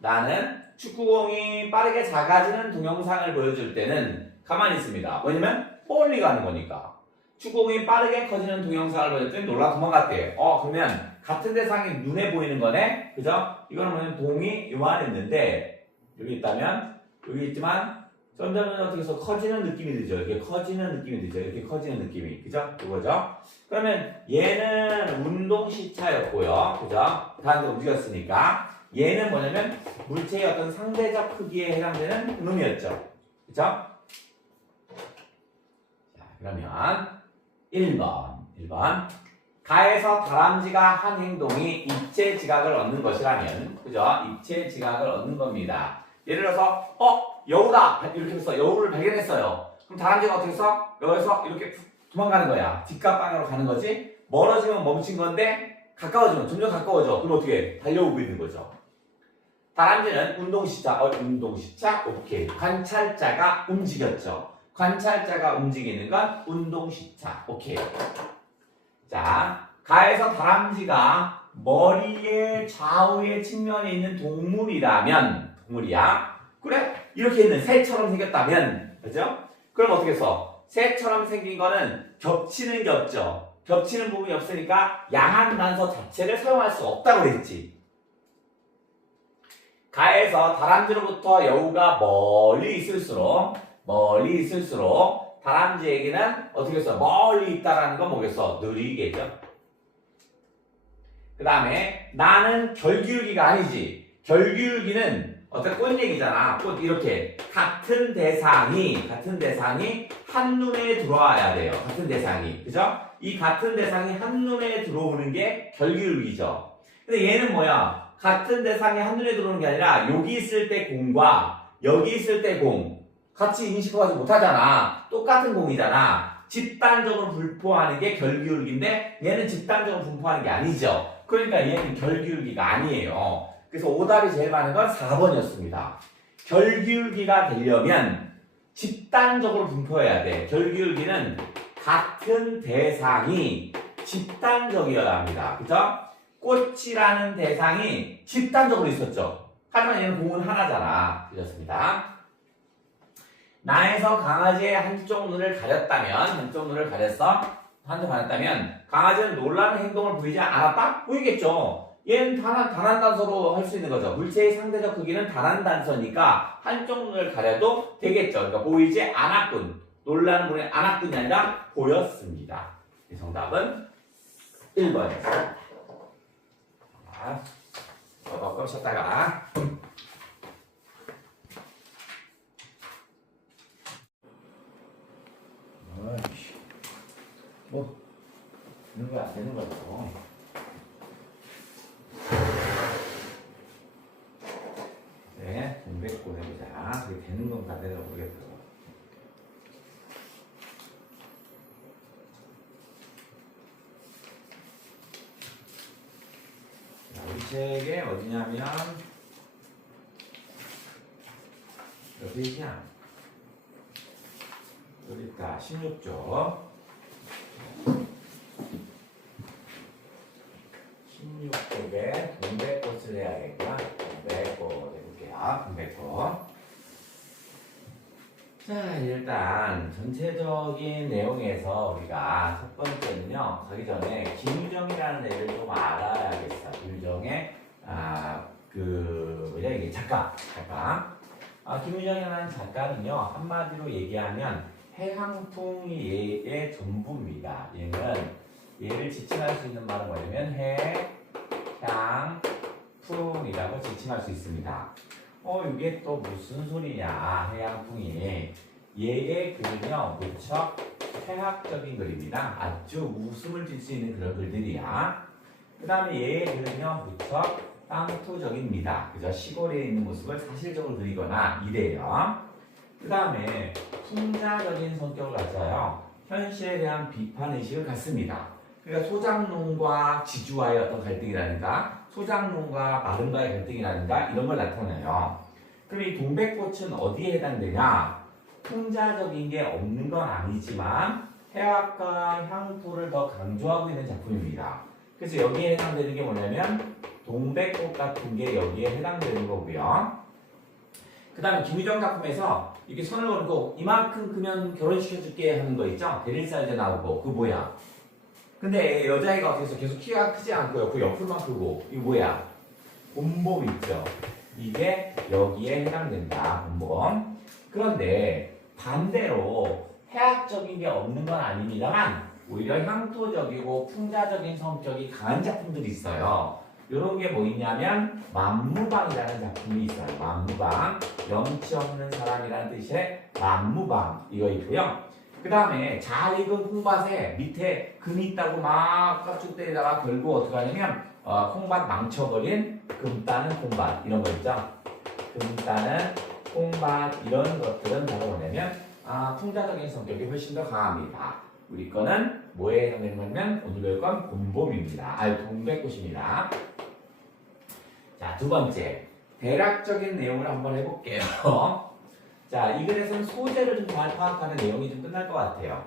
나는 축구공이 빠르게 작아지는 동영상을 보여줄 때는 가만히 있습니다. 왜냐면 멀리 가는 거니까. 축구공이 빠르게 커지는 동영상을 보여줄 때는 놀라 도망갔대. 그러면 같은 대상이 눈에 보이는 거네? 그죠? 이거는 뭐냐면 동이 요만해 있는데 여기 있다면 여기 있지만 점점 어떻게 해서 커지는 느낌이 들죠. 이렇게 커지는 느낌이 들죠. 이렇게 커지는 느낌이. 그죠? 이거죠? 그러면 얘는 운동시차였고요. 그죠? 다른데 움직였으니까. 얘는 뭐냐면 물체의 어떤 상대적 크기에 해당되는 놈이었죠. 그죠? 자, 그러면 1번. 가에서 다람쥐가 한 행동이 입체 지각을 얻는 것이라면, 그죠? 입체 지각을 얻는 겁니다. 예를 들어서, 여우다! 이렇게 해서 여우를 발견했어요. 그럼 다람쥐가 어떻게 해서? 여기서 이렇게 도망가는 거야. 뒷각방향으로 가는 거지? 멀어지면 멈춘 건데, 가까워지면 점점 가까워져. 그럼 어떻게 해? 달려오고 있는 거죠. 다람쥐는 운동시차, 오케이. 관찰자가 움직였죠. 관찰자가 움직이는 건 운동시차, 오케이. 자, 가에서 다람쥐가 머리의 좌우의 측면에 있는 동물이라면, 동물이야. 그래? 이렇게 있는 새처럼 생겼다면, 그죠? 그럼 어떻게 써? 새처럼 생긴 거는 겹치는 게 없죠. 겹치는 부분이 없으니까 양한 단서 자체를 사용할 수 없다고 그랬지. 가에서 다람쥐로부터 여우가 멀리 있을수록 다람쥐에게는 어떻게 써? 멀리 있다라는 건 뭐겠어? 느리게죠. 그 다음에 나는 결기울기가 아니지. 결기울기는 어떤 꽃 얘기잖아. 꽃 이렇게 같은 대상이 한눈에 들어와야 돼요. 같은 대상이. 그죠? 이 같은 대상이 한눈에 들어오는 게 결기울기죠. 근데 얘는 뭐야? 같은 대상이 한눈에 들어오는 게 아니라 여기 있을 때 공과 여기 있을 때 공 같이 인식하지 못하잖아. 똑같은 공이잖아. 집단적으로 분포하는 게 결기울기인데 얘는 집단적으로 분포하는 게 아니죠. 그러니까 얘는 결기울기가 아니에요. 그래서 오답이 제일 많은 건 4번이었습니다. 결기울기가 되려면 집단적으로 분포해야 돼. 결기울기는 같은 대상이 집단적이어야 합니다. 그죠? 꽃이라는 대상이 집단적으로 있었죠. 하지만 얘는 공은 하나잖아. 틀렸습니다. 나에서 강아지의 한쪽 눈을 가렸다면, 강아지는 놀라는 행동을 보이지 않았다? 보이겠죠. 얘는 단한 단서로 할 수 있는 거죠. 물체의 상대적 크기는 단한 단서니까 한쪽 눈을 가려도 되겠죠. 그러니까 보이지 않았군. 놀라는 분이 않았군이 아니라 보였습니다. 이 정답은 1번이었습니다. 자, 조금 쉬었다가 뭐 되는 거야 안 되는 거죠. 네, 동백꽃 해보자. 그게 되는 건가 안 되는 건가 모르겠어. 우리 책에 어디냐면 몇 페이지야? 여기 있다. 16쪽. 16쪽에 동백꽃을 해야겠구나. 동백꽃 해볼게요. 동백꽃. 자, 일단 전체적인 내용에서 우리가 첫 번째는요. 가기 전에 김유정이라는 애를 좀 알아야겠어. 김유정의 뭐냐 이게 작가. 김유정이라는 작가는요. 한마디로 얘기하면 해항풍이 얘의 전부입니다. 얘를 지칭할 수 있는 말은 뭐냐면 해양풍이라고 지칭할 수 있습니다. 이게 또 무슨 소리냐, 해양풍이. 얘의 글은요, 무척 해학적인 글입니다. 아주 웃음을 줄 수 있는 그런 글들이야. 그 다음에 얘의 글은요, 무척 깡투적입니다. 그죠? 시골에 있는 모습을 사실적으로 그리거나 이래요. 그 다음에 풍자적인 성격을 가져요. 현실에 대한 비판의식을 갖습니다. 그러니까 소장농과 지주와의 어떤 갈등이라든가 소장농과 마른과의 갈등이라든가 이런 걸 나타내요. 그럼 이 동백꽃은 어디에 해당되냐? 풍자적인 게 없는 건 아니지만 해학과 향토를 더 강조하고 있는 작품입니다. 그래서 여기에 해당되는 게 뭐냐면 동백꽃 같은 게 여기에 해당되는 거고요. 그 다음에 김유정 작품에서 이렇게 선을 걸고 이만큼 크면 결혼시켜줄게 하는 거 있죠? 대릴살제 나오고 그거 뭐야? 근데 여자애가 어떻게 해서 계속 키가 크지 않고요. 그 옆으로만 크고 이거 뭐야? 곰봄 있죠? 이게 여기에 해당된다. 곰봄. 그런데 반대로 해학적인 게 없는 건 아닙니다만 오히려 향토적이고 풍자적인 성격이 강한 작품들이 있어요. 이런 게 뭐 있냐면 만무방이라는 작품이 있어요. 만무방. 염치 없는 사람이라는 뜻의 만무방 이거 있고요. 그 다음에 잘 익은 콩밭에 밑에 금이 있다고 막 깍죽대에다가 결국 어떻게 하냐면 콩밭 망쳐버린 금 따는 콩밭 이런 거 있죠. 금 따는 콩밭 이런 것들은 바로 뭐냐면 풍자적인 성격이 훨씬 더 강합니다. 우리 거는 뭐에 해당되는 거냐면 오늘 배울 건 곰봄입니다. 동백꽃입니다. 자, 두 번째 대략적인 내용을 한번 해볼게요. 자, 이 글에서는 소재를 좀 잘 파악하는 내용이 좀 끝날 것 같아요.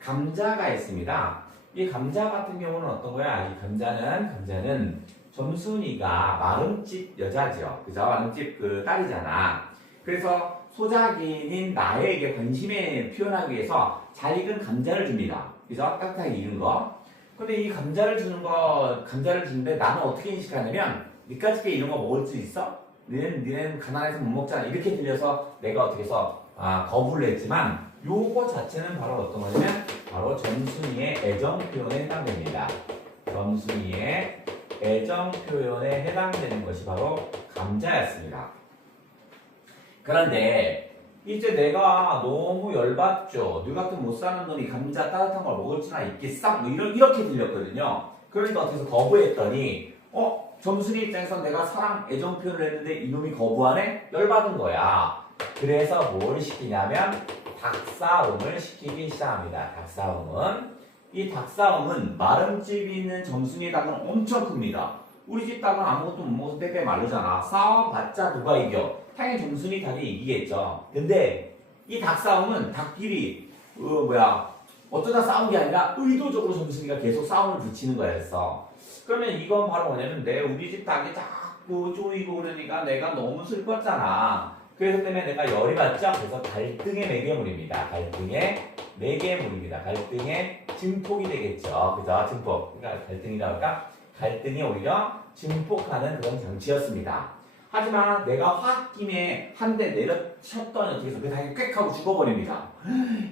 감자가 있습니다. 이 감자 같은 경우는 어떤 거야? 이 감자는 점순이가 마름집 여자죠. 그죠? 마름집 그 딸이잖아. 그래서 소작인인 나에게 관심을 표현하기 위해서 잘 익은 감자를 줍니다. 그죠? 따뜻하게 익은 거. 근데 이 감자를 주는데 나는 어떻게 인식하냐면 니까짓게 이런 거 먹을 수 있어? 니네는 가난해서 못 먹잖아. 이렇게 들려서 내가 어떻게 해서 거부를 했지만 요거 자체는 바로 어떤 거냐면 바로 점순이의 애정 표현에 해당됩니다. 점순이의 애정 표현에 해당되는 것이 바로 감자였습니다. 그런데 이제 내가 너무 열받죠. 너 같은 못 사는 놈이 감자 따뜻한 걸 먹을 수나 있겠어? 뭐 이렇게 들렸거든요. 그러니까 어떻게 해서 거부했더니 점순이 입장에서 내가 사랑 애정 표현을 했는데 이놈이 거부하네? 열받은 거야. 그래서 뭘 시키냐면 닭싸움을 시키기 시작합니다. 이 닭싸움은 마름집이 있는 점순이의 닭은 엄청 큽니다. 우리 집 닭은 아무것도 못 먹어서 빼빼 마르잖아. 싸워봤자 누가 이겨? 당연히 점순이 닭이 이기겠죠. 근데 이 닭싸움은 닭끼리 어쩌다 싸운 게 아니라 의도적으로 점순이가 계속 싸움을 붙이는 거였어. 그러면 이건 바로 뭐냐면 우리 집 닭이 자꾸 쪼이고 그러니까 내가 너무 슬펐잖아. 그래서 때문에 내가 열이 받죠. 그래서 갈등의 매개물입니다. 갈등의 증폭이 되겠죠. 그죠? 증폭. 그러니까 갈등이라고 할까? 갈등이 오히려 증폭하는 그런 장치였습니다. 하지만 내가 홧김에 한 대 내려쳤더니 어떻게 해서 그 닭이 꽥 하고 죽어버립니다.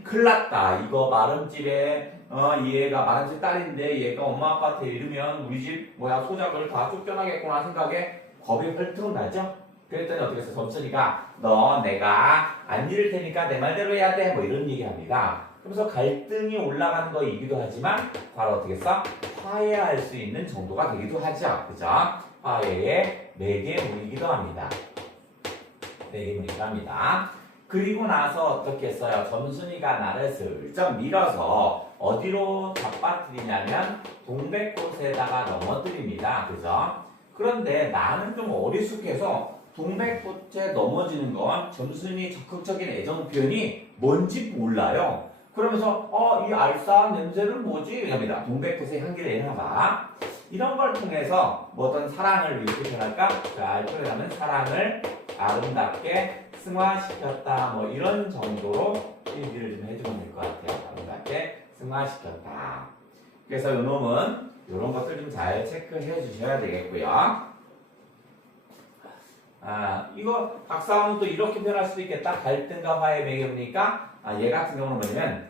큰일 났다. 이거 마름집에 얘가 마름집 딸인데 얘가 엄마 아빠한테 이르면 우리 집 소작을 다 쫓겨나겠구나 생각에 겁이 펄쩍 나죠. 그랬더니 어떻게 해서 점순이가 너 내가 안 이를 테니까 내 말대로 해야 돼 뭐 이런 얘기 합니다. 그래서 갈등이 올라가는 거이기도 하지만 바로 어떻게 해서 화해할 수 있는 정도가 되기도 하죠. 그죠? 화해의 매개물이기도 합니다. 그리고 나서 어떻게 했어요? 점순이가 나를 슬쩍 밀어서 어디로 잡아뜨리냐면 동백꽃에다가 넘어뜨립니다. 그죠? 그런데 나는 좀 어리숙해서 동백꽃에 넘어지는 건 점순이 적극적인 애정 표현이 뭔지 몰라요. 그러면서 이 알싸한 냄새는 뭐지? 이럽니다. 동백꽃의 향기를 내놔봐. 이런 걸 통해서 어떤 사랑을 이렇게 표현할까? 자, 표현하면 사랑을 아름답게 승화시켰다. 뭐 이런 정도로 얘기를 좀 해주면 될 것 같아요. 아름답게 승화시켰다. 그래서 요놈은 이런 것들 좀 잘 체크해 주셔야 되겠고요. 이거 닭싸움은 또 이렇게 표현할 수도 있겠다. 갈등과 화해의 매개물이니까 얘 같은 경우는 뭐냐면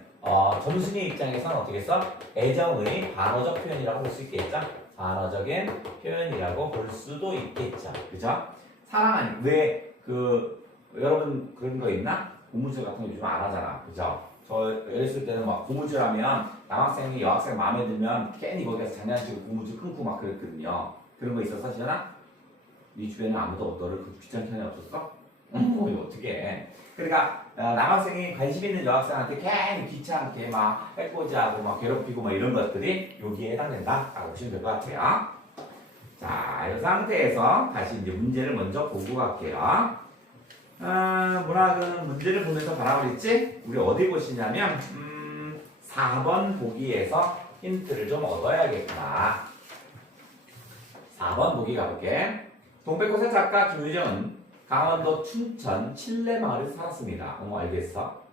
점순이 입장에서는 어떻게 해서 애정의 반어적 표현이라고 볼 수 있겠죠. 반어적인 표현이라고 볼 수도 있겠죠. 그죠? 사랑하니 여러분 그런 거 있나? 고무줄 같은 거 요즘 안 하잖아. 그죠? 저 어렸을 때는 막 고무줄 하면 남학생이 여학생 마음에 들면 괜히 거기서 장난치고 고무줄 끊고 막 그랬거든요. 그런 거 있었어, 지연아? 네 주변에 아무도 너를 귀찮게 하는 애 없었어? 어떻게 해? 그러니까 남학생이 관심 있는 여학생한테 괜히 귀찮게 막 해코지하고 막 괴롭히고 막 이런 것들이 여기에 해당된다라고 보시면 될 것 같아요. 자, 이 상태에서 다시 이제 문제를 먼저 보고 갈게요. 문학은 문제를 보면서 뭐라고 그랬지? 우리 어디 보시냐면 4번 보기에서 힌트를 좀 얻어야겠구나. 4번 보기 가볼게. 동백꽃의 작가 김유정은 강원도 춘천 칠레마을에서 살았습니다. 알겠어.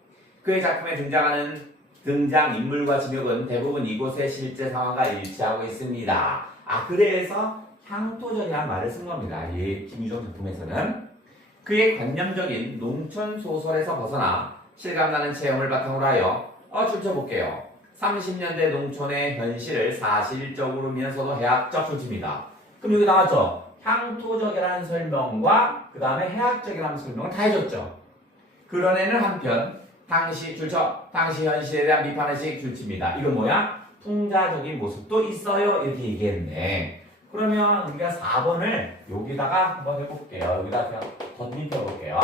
그의 작품에 등장하는 등장인물과 지명은 대부분 이곳의 실제 상황과 일치하고 있습니다. 그래서 향토전이라는 말을 쓴 겁니다. 이 김유정 작품에서는 그의 관념적인 농촌 소설에서 벗어나 실감나는 체험을 바탕으로 하여 펼쳐볼게요. 30년대 농촌의 현실을 사실적으로면서도 해학적 조치입니다. 그럼 여기 나왔죠? 향토적이라는 설명과 그 다음에 해학적이라는 설명을 다 해줬죠. 그런 애는 한편 당시 현실에 대한 비판의식 줄칩니다. 이건 뭐야? 풍자적인 모습도 있어요. 이렇게 얘기했네. 그러면 우리가 4번을 여기다가 한번 해볼게요. 여기다 그냥 덧입혀볼게요.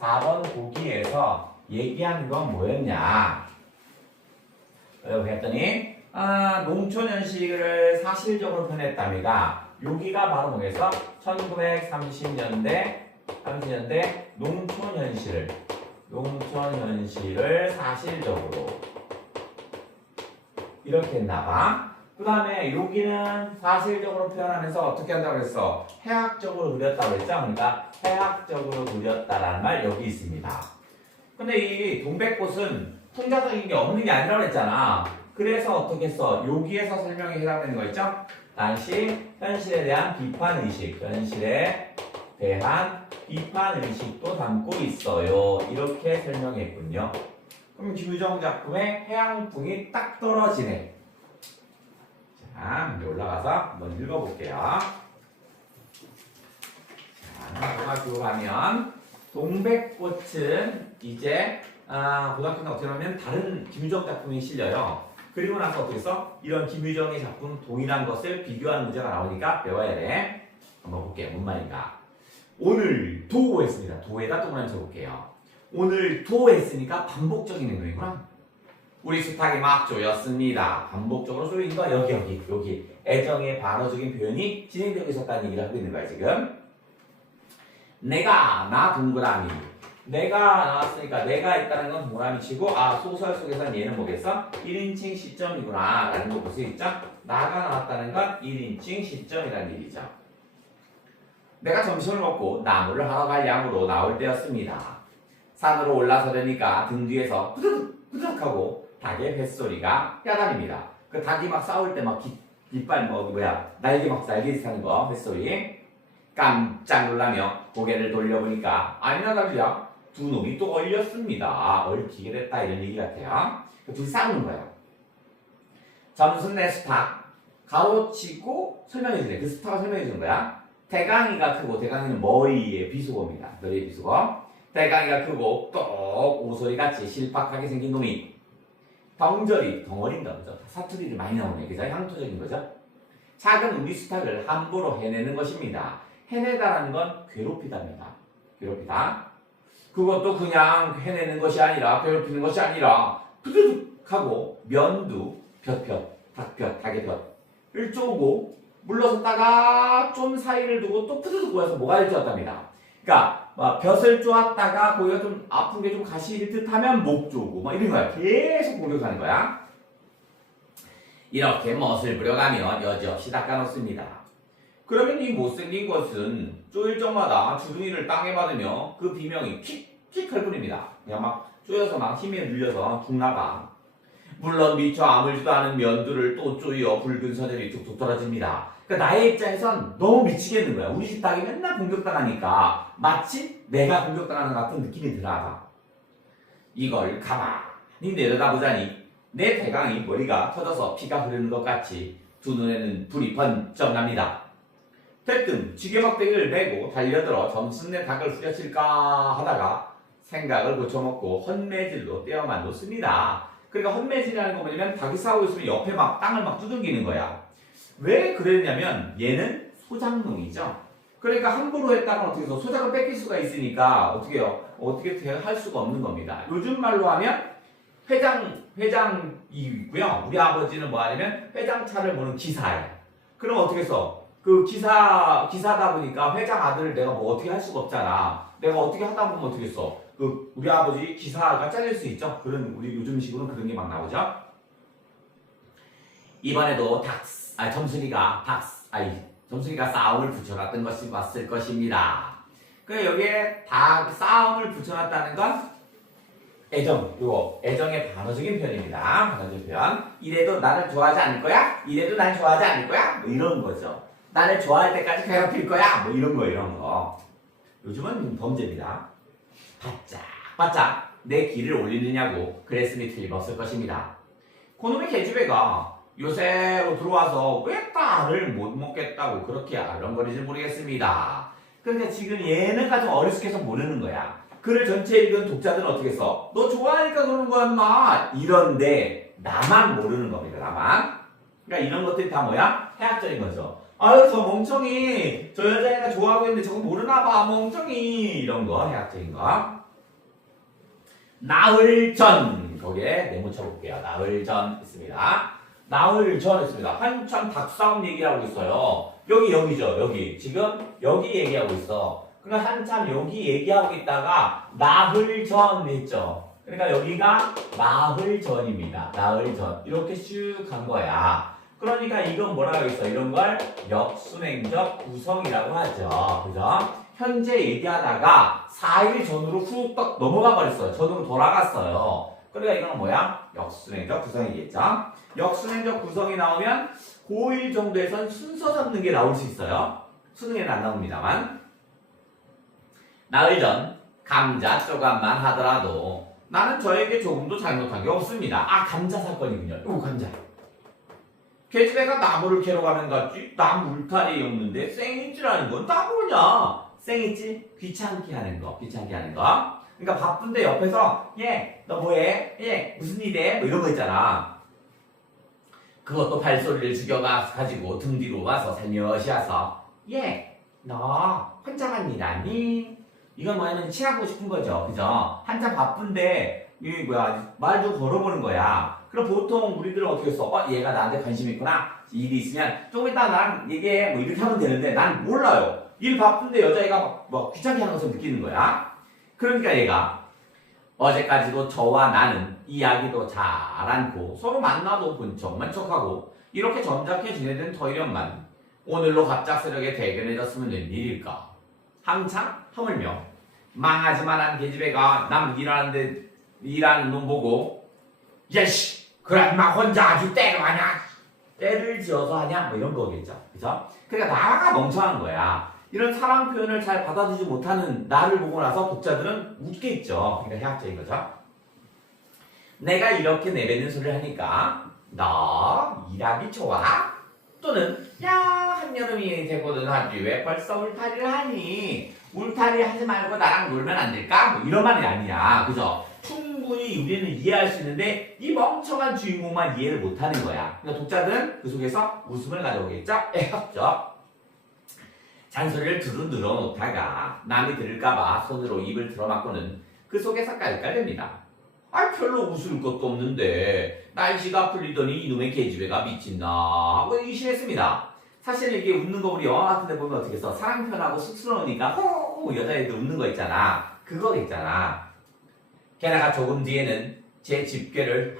4번 보기에서 얘기한 건 뭐였냐? 여기 했더니 농촌 현실을 사실적으로 표현했답니다. 여기가 바로 뭐겠어? 1930년대 농촌 현실을 사실적으로 이렇게 했나봐. 그 다음에 여기는 사실적으로 표현하면서 어떻게 한다고 그랬어? 해학적으로 그렸다고 그랬죠? 그러니까 해학적으로 그렸다라는 말 여기 있습니다. 근데 이 동백꽃은 풍자적인 게 없는 게 아니라고 그랬잖아. 그래서 어떻게 써? 여기에서 설명이 해당되는 거 있죠? 당시 현실에 대한 비판의식, 현실에 대한 비판의식도 담고 있어요. 이렇게 설명했군요. 그럼 김유정 작품의 해양풍이 딱 떨어지네. 자, 이제 올라가서 한번 읽어볼게요. 자, 넘어가고 가면 동백꽃은 이제 고등학교 때 어떻게 하면 다른 김유정 작품이 실려요. 그리고 나서 어떻게 써? 이런 김유정의 작품 동일한 것을 비교하는 문제가 나오니까 배워야 돼. 한번 볼게요. 뭔 말인가? 오늘 도 했습니다. 도에다 동그라미 쳐볼게요. 오늘 도 했으니까 반복적인 행동이구나. 우리 수탉이 막 조였습니다. 반복적으로 조이는 거 여기 애정의 반어적인 표현이 진행되고 있었다는 얘기를 하고 있는 거야 지금. 나 동그라미. 내가 나왔으니까 내가 있다는 건 동그라미 치고 소설 속에서는 얘는 뭐겠어? 1인칭 시점이구나 라는 거 볼 수 있죠? 나가 나왔다는 건 1인칭 시점이라는 얘기죠. 내가 점심을 먹고 나무를 하러 갈 양으로 나올 때였습니다. 산으로 올라서려니까 등 뒤에서 뿌드득 하고 닭의 뱃소리가 야단입니다. 그 닭이 막 싸울 때 막 깃발 날개 하는 거 뱃소리. 깜짝 놀라며 고개를 돌려보니까 아니나 다르냐 두 놈이 또 얼렸습니다. 얽히게 됐다 이런 얘기 같아요. 둘이 싸우는 거예요. 점순 내 수탉 가로치고 설명해주네. 그 수탉을 설명해주는 거야. 대강이가 크고 대강이는 머리의 비속어입니다. 머리의 비속어. 대강이가 크고 똑 오소리같이 실팍하게 생긴 놈이 덩어리인가 보죠. 사투리를 많이 나오네. 그죠? 향토적인 거죠. 작은 우리 수탉을 함부로 해내는 것입니다. 해내다라는 건 괴롭히다입니다. 괴롭히다. 그것도 그냥 해내는 것이 아니라 괴롭히는 것이 아니라 푸드득 하고 면두 닭의 볕을 쪼고 물러섰다가 좀 사이를 두고 또 푸드득 모여서 모가지를 쪼았답니다. 그러니까 볕을 쪼았다가 거기가 좀 아픈 게 좀 가시일 듯 하면 목 쪼고 이런 거야. 계속 공격하는 거야. 이렇게 멋을 부려가며 여지없이 닦아놓습니다. 그러면 이 못생긴 것은 쪼일 적마다 주둥이를 땅에 받으며 그 비명이 킥킥할 뿐입니다. 그냥 막 쪼여서 막 힘에 눌려서 죽 나가. 물론 미처 아물지도 않은 면두를 또 쪼여 붉은 선혈이 툭툭 떨어집니다. 그러니까 나의 입장에선 너무 미치겠는 거야. 우리 집 닭이 맨날 공격당하니까 마치 내가 공격당하는 것 같은 느낌이 들어가. 이걸 가만히 내려다보자니 내 대강이 머리가 터져서 피가 흐르는 것 같이 두 눈에는 불이 번쩍 납니다. 대뜸 지게막대기를 메고 달려들어 점순내 닭을 후려칠까 하다가 생각을 고쳐먹고 헛매질로 떼어만 놓습니다. 그러니까 헛매질이라는 거 뭐냐면 닭이 싸우고 있으면 옆에 막 땅을 막 두들기는 거야. 왜 그랬냐면 얘는 소작농이죠. 그러니까 함부로 했다가 어떻게 해서 소작을 뺏길 수가 있으니까 어떻게 할 수가 없는 겁니다. 요즘 말로 하면 회장이고요. 우리 아버지는 뭐 하냐면 회장차를 모는 기사예요. 그럼 어떻게 해서 그 기사다 보니까 회장 아들을 내가 뭐 어떻게 할 수가 없잖아. 내가 어떻게 하다 보면 어떻게 했어? 그 우리 아버지 기사가 잘릴 수 있죠. 그런 우리 요즘식으로는 그런 게 막 나오죠. 이번에도 점순이가 싸움을 붙여놨던 것이 왔을 것입니다. 그 여기에 싸움을 붙여놨다는 건 애정의 반어적인 표현입니다. 반어적인 표현. 이래도 나를 좋아하지 않을 거야? 이래도 날 좋아하지 않을 거야? 뭐 이런 거죠. 나를 좋아할 때까지 괴롭힐 거야? 뭐 이런 거. 요즘은 범죄입니다. 바짝 내 길을 올리느냐고 그랬으니 틀림없을 것입니다. 그놈의 개주배가 요새로 들어와서 왜 딸을 못 먹겠다고 그렇게 알렁거리지 모르겠습니다. 그러니까 지금 얘는 가장 어리숙해서 모르는 거야. 글을 전체 읽은 독자들은 어떻게 써? 너 좋아하니까 그러는 거야 인마. 이런데 나만 모르는 겁니다. 나만. 그러니까 이런 것들이 다 뭐야? 해학적인 거죠. 아유 저 멍청이 저 여자애가 좋아하고 있는데 저거 모르나 봐 멍청이. 이런 거 해학적인 거. 나흘 전 거기에 네모쳐 볼게요. 나흘 전 있습니다. 나흘 전 있습니다. 한참 닭싸움 얘기하고 있어요. 여기죠. 여기 지금 여기 얘기하고 있어. 그러니까 한참 여기 얘기하고 있다가 나흘 전 했죠. 그러니까 여기가 나흘 전입니다. 나흘 전 이렇게 쭉 간 거야. 그러니까 이건 뭐라고 했어? 이런 걸 역순행적 구성이라고 하죠. 그죠? 현재 얘기하다가 4일 전으로 훅 딱 넘어가 버렸어요. 전으로 돌아갔어요. 그러니까 이거는 뭐야? 역순행적 구성이겠죠? 역순행적 구성이 나오면 고1 정도에선 순서 잡는 게 나올 수 있어요. 수능에는 안 나옵니다만. 나흘 전 감자 쪼간만 하더라도 나는 저에게 조금도 잘못한 게 없습니다. 아, 감자 사건이군요. 오, 감자. 계집애가 나무를 캐러 가면 갔지. 나무 울타리에 없는데 생이찌라는 건 나무냐? 생이찌? 귀찮게 하는 거. 귀찮게 하는 거. 그러니까 바쁜데 옆에서 너 뭐해? 무슨 일해? 뭐 이런 거 있잖아. 그것도 발소리를 죽여가지고 등 뒤로 와서 살며시 와서 너 혼자만 일하니? 이건 뭐냐면 친하고 싶은 거죠. 그죠? 한참 바쁜데 말도 걸어보는 거야. 그럼 보통 우리들은 어떻게 써? 얘가 나한테 관심 있구나. 일이 있으면 조금 이따 나랑 얘기해. 뭐 이렇게 하면 되는데 난 몰라요. 일 바쁜데 여자애가 막 귀찮게 하는 것을 느끼는 거야. 그러니까 얘가 어제까지도 저와 나는 이야기도 잘 않고 서로 만나도 본 척만 척하고 이렇게 점잖게 지내던 터이련만 오늘로 갑작스럽게 대견해졌으면 웬일일까. 한참 허물며 망하지만한 계집애가 남 일하는 놈 보고 야씨 그래 막 혼자 아주 때로 하냐? 때를 지어서 하냐? 뭐 이런 거겠죠. 그죠? 그러니까 나가 멍청한 거야. 이런 사랑 표현을 잘 받아들이지 못하는 나를 보고 나서 독자들은 웃겠죠. 그러니까 해학적인 거죠. 내가 이렇게 내뱉는 소리를 하니까 너 일하기 좋아? 또는 야 한여름이 되거든 하지 왜 벌써 울타리를 하니? 울타리 하지 말고 나랑 놀면 안 될까? 뭐 이런 말이 아니야. 그죠? 충분히 우리는 이해할 수 있는데 이 멍청한 주인공만 이해를 못하는 거야. 그러니까 독자들은 그 속에서 웃음을 가져오겠죠? 애학죠. 잔소리를 두루 늘어놓다가 남이 들을까봐 손으로 입을 틀어막고는 그 속에서 깔깔댑니다. 아 별로 웃을 것도 없는데 날씨가 풀리더니 이놈의 계집애가 미친나 하고 의심했습니다. 사실 이게 웃는 거 우리 영화 같은 데 보면 어떻게 써? 사랑 표현하고 쑥스러우니까 호호 여자애들 웃는 거 있잖아. 그거 있잖아. 게다가 조금 뒤에는 제 집게를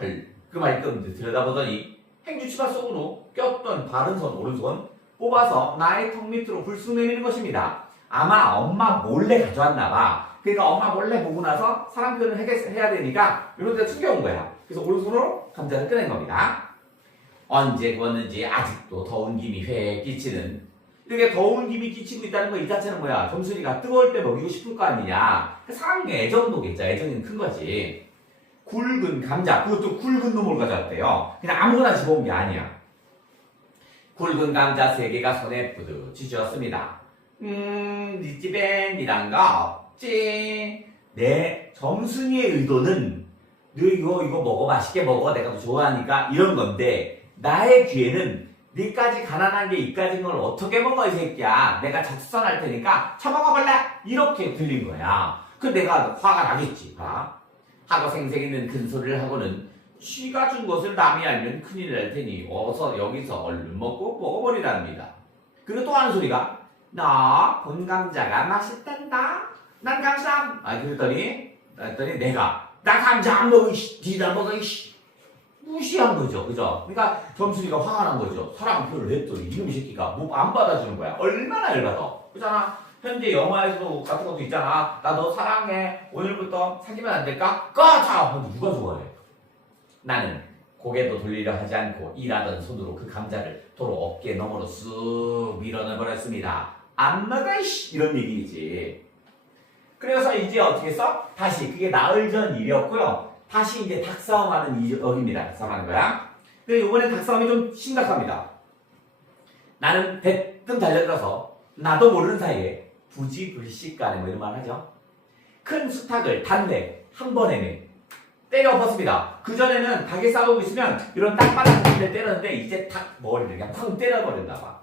말끔 들여다보더니 행주치마 속으로 꼈던 바른 손 오른손 뽑아서 나의 턱 밑으로 불쑥 내미는 것입니다. 아마 엄마 몰래 가져왔나 봐. 그러니까 엄마 몰래 보고 나서 사랑 표현을 해야 되니까 이런 데가 튕겨온 거야. 그래서 오른손으로 감자를 꺼낸 겁니다. 언제 구웠는지 아직도 더운 김이 회에 끼치는 이렇게 더운 김이 끼치고 있다는 거 이 자체는 뭐야? 점순이가 뜨거울 때 먹이고 싶을 거 아니냐? 사랑의 애정도겠죠. 애정이 큰 거지. 굵은 감자, 그것도 굵은 놈을 가져왔대요. 그냥 아무거나 집어온 게 아니야. 굵은 감자 3개가 손에 뿌듯이 쥐었습니다. 네 집엔 일한 거 없지? 내 점순이의 의도는 너 이거 먹어 맛있게 먹어 내가 더 좋아하니까 이런 건데 나의 귀에는 니까지 가난한 게 이까진 걸 어떻게 먹어 이 새끼야. 내가 적선할 테니까 처먹어볼래? 이렇게 들린 거야. 그 내가 화가 나겠지. 하고 생색 있는 큰 소리를 하고는 쥐가 준 것을 남이 알면 큰일 날 테니 어서 여기서 얼른 먹고 먹어버리랍니다. 그리고 또 하는 소리가 너 본감자가 맛있단다. 난 감자 그랬더니 내가 나 감자 안 먹어 이씨. 니나 먹어 이씨. 무시한 거죠. 그죠? 그러니까 점순이가 화가 난 거죠. 사랑 표현을 했더니 이놈의 새끼가 뭐 안 받아주는 거야. 얼마나 열받아. 그잖아. 현재 영화에서도 같은 것도 있잖아. 나 너 사랑해. 오늘부터 사귀면 안 될까? 꺼져! 누가 좋아해? 나는 고개도 돌리려 하지 않고 일하던 손으로 그 감자를 도로 어깨 너머로 쑥 밀어내버렸습니다. 안 먹어 이씨! 이런 얘기지. 그래서 이제 어떻게 써? 다시 그게 나흘 전 일이었고요. 다시 이제 닭싸움하는 일입니다. 닭싸움하는 거야. 근데 이번에 닭싸움이 좀 심각합니다. 나는 대뜸 달려들어서 나도 모르는 사이에 부지불식간에 뭐 이런 말 하죠. 큰 수탉을 단내 한 번에 때려 엎었습니다. 그전에는 닭이 싸우고 있으면 이런 땅바닥 같은 데 때렸는데 이제 닭 머리를 그냥 팡 때려버렸나 봐.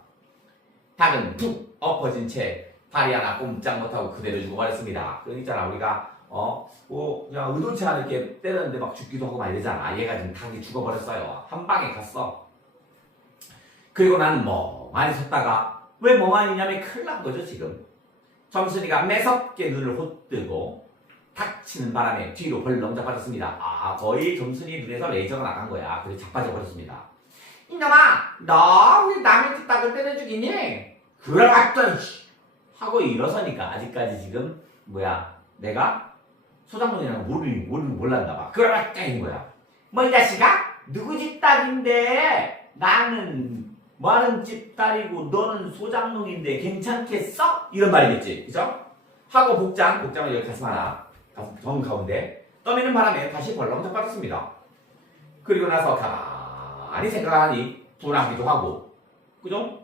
닭은 푹 엎어진 채 다리 하나 꼼짝 못하고 그대로 죽어버렸습니다. 그러니까 있잖아 우리가 그냥 의도치 않게 때렸는데 막 죽기도 하고 막 이러잖아. 얘가 지금 닭이 죽어버렸어요. 한 방에 갔어. 그리고 나는 멍하니 섰다가 왜 멍하니냐면 큰일 난 거죠 지금. 점순이가 매섭게 눈을 헛뜨고 닥치는 바람에 뒤로 벌렁 자빠졌습니다. 거의 점순이 눈에서 레이저가 나간 거야. 그래서 자빠져 버렸습니다. 이놈아, 너 왜 남의 뒷닭을 때려주기니? 그래 봤더니 하고 일어서니까 아직까지 지금 내가 소장농이라는 몰랐나 봐. 그래 봤더니 거야. 뭐 이 자식아? 누구 집 딸인데 나는 뭐하는 집 딸이고 너는 소장농인데 괜찮겠어? 이런 말이겠지, 그죠? 하고 복장을 여기 가슴 하나, 정 가운데 떠미는 바람에 다시 벌렁적 빠졌습니다. 그리고 나서 가만히 생각하니 분하기도 하고, 그죠?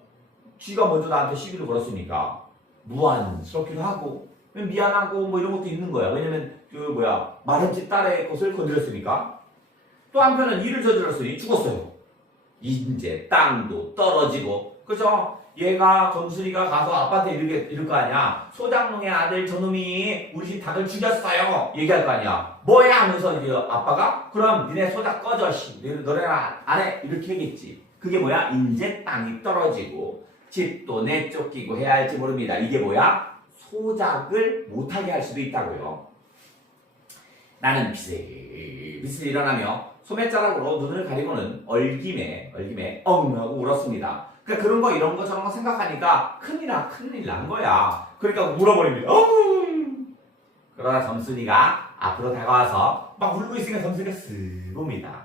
쥐가 먼저 나한테 시비를 걸었으니까 무안스럽기도 하고 미안하고 뭐 이런 것도 있는 거야. 왜냐면 마른 집 딸의 것을 건드렸으니까. 또 한편은 일을 저질렀으니 죽었어요. 이제 땅도 떨어지고, 그죠? 얘가 점순이가 가서 아빠한테 이럴 거 아니야. 소장농의 아들 저놈이 우리 집 닭을 죽였어요. 얘기할 거 아니야. 뭐야 하면서 이제 아빠가 그럼 니네 소작 꺼져. 너네는 안 해. 이렇게 얘기했지. 그게 뭐야? 이제 땅이 떨어지고 집도 내쫓기고 해야 할지 모릅니다. 이게 뭐야? 소작을 못하게 할 수도 있다고요. 나는 비슬비슬 일어나며 소매자락으로 눈을 가리고는 얼김에 엉 하고 울었습니다. 그러니까 그런 거 이런 거 저런 거 생각하니까 큰일 난 거야. 그러니까 울어버립니다. 그러다 점순이가 앞으로 다가와서 막 울고 있으니까 점순이가 쓱 옵니다.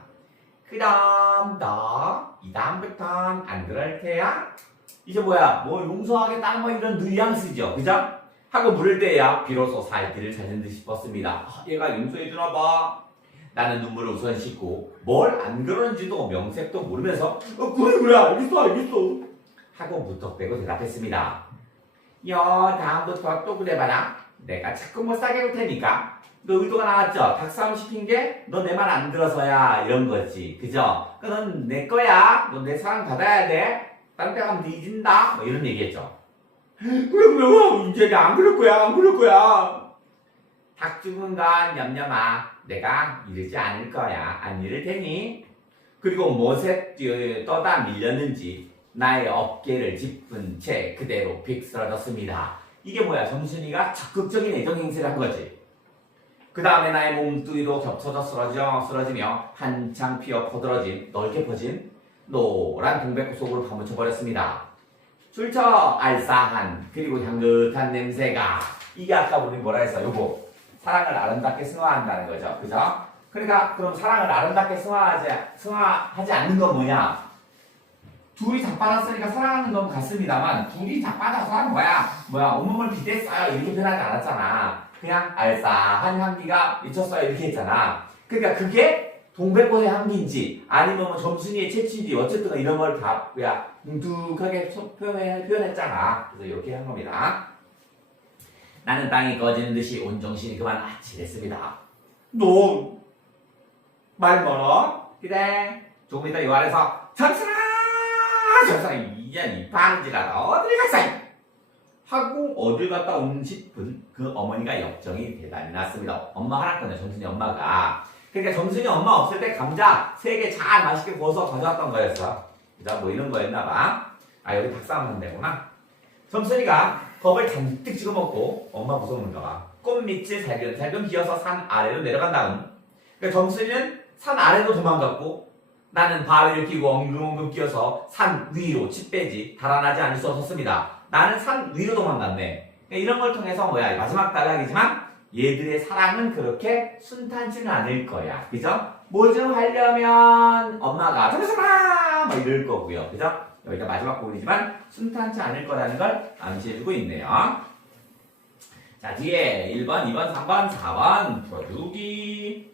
그럼 너 이 다음부턴 안 그럴 테야? 이제 뭐 용서하겠다는 뭐 이런 뉘앙스죠, 그죠? 하고 물을 때야 비로소 살길을 찾은 듯 싶었습니다. 얘가 용서해주나 봐. 나는 눈물을 우선 씻고 뭘 안 그러는지도 명색도 모르면서 그래 알겠어 하고 무턱대고 대답했습니다. 다음부터 또 그래봐라. 내가 자꾸 못 사게 할 테니까. 너 의도가 나왔죠? 닭싸움 시킨 게 너 내 말 안 들어서야 이런 거지, 그죠? 넌 내 거야. 너 내 사랑 받아야 돼. 다른 데 가면 뒤진다. 뭐 이런 얘기했죠. 그래 이제 안 그럴 거야. 닭 죽은 건 염려마. 내가 이러지 않을 거야. 안 이럴 테니. 그리고 못에 떠다 밀렸는지 나의 어깨를 짚은 채 그대로 빅 쓰러졌습니다. 이게 점순이가 적극적인 애정 행세를 한 거지. 그 다음에 나의 몸뚱이로 겹쳐져 쓰러지며 한창 피어 퍼들어진 넓게 퍼진 노란 동백꽃 속으로 파묻혀 버렸습니다. 출처 알싸한 그리고 향긋한 냄새가, 이게 아까 우리 뭐라 했어? 요거 사랑을 아름답게 승화한다는 거죠, 그죠? 그러니까 그럼 사랑을 아름답게 승화하지 않는 건 뭐냐? 둘이 자빠졌으니까 사랑하는 건 같습니다만 둘이 자빠져서 온몸을 비대했어요 이렇게 표현하지 않았잖아. 그냥 알싸한 향기가 미쳤어요 이렇게 했잖아. 그러니까 그게 동백꽃의 향기인지 아니면 점순이의 채취인지 어쨌든 이런 걸 다 뭉툭하게 표현했잖아. 그래서 이렇게 한 겁니다. 나는 땅이 꺼지는 듯이 온 정신이 그만 아찔했습니다. 너 말 멀어? 그래. 조금 이따 요 아래서 점순아 이 방지라도 어딜 갔어? 하고 어딜 갔다 온 싶은 그 어머니가 역정이 대단히 났습니다. 엄마 하락거든요, 점순이 엄마가. 그러니까 점순이 엄마 없을 때 감자 3개 잘 맛있게 구워서 가져왔던 거였어. 그죠? 뭐 이런 거였나봐. 여기 닭싸움 하는 데구나. 점순이가 겁을 잔뜩 집어먹고 엄마 무서운가 봐. 꽃밑을 살금살금 기어서 산 아래로 내려간 다음, 그러니까 점순이는 산 아래로 도망갔고 나는 바위를 끼고 엉금엉금 끼어서 산 위로 칩빼지 달아나지 않을 수 없었습니다. 나는 산 위로 도망갔네. 그러니까 이런 걸 통해서 마지막 단락이지만 얘들의 사랑은 그렇게 순탄치는 않을 거야. 그죠? 뭐 좀 하려면 엄마가 잠시만 뭐 이럴 거고요. 그죠? 여기가 마지막 부분이지만 순탄치 않을 거라는 걸 암시해주고 있네요. 자, 뒤에 1번, 2번, 3번, 4번 풀어주기.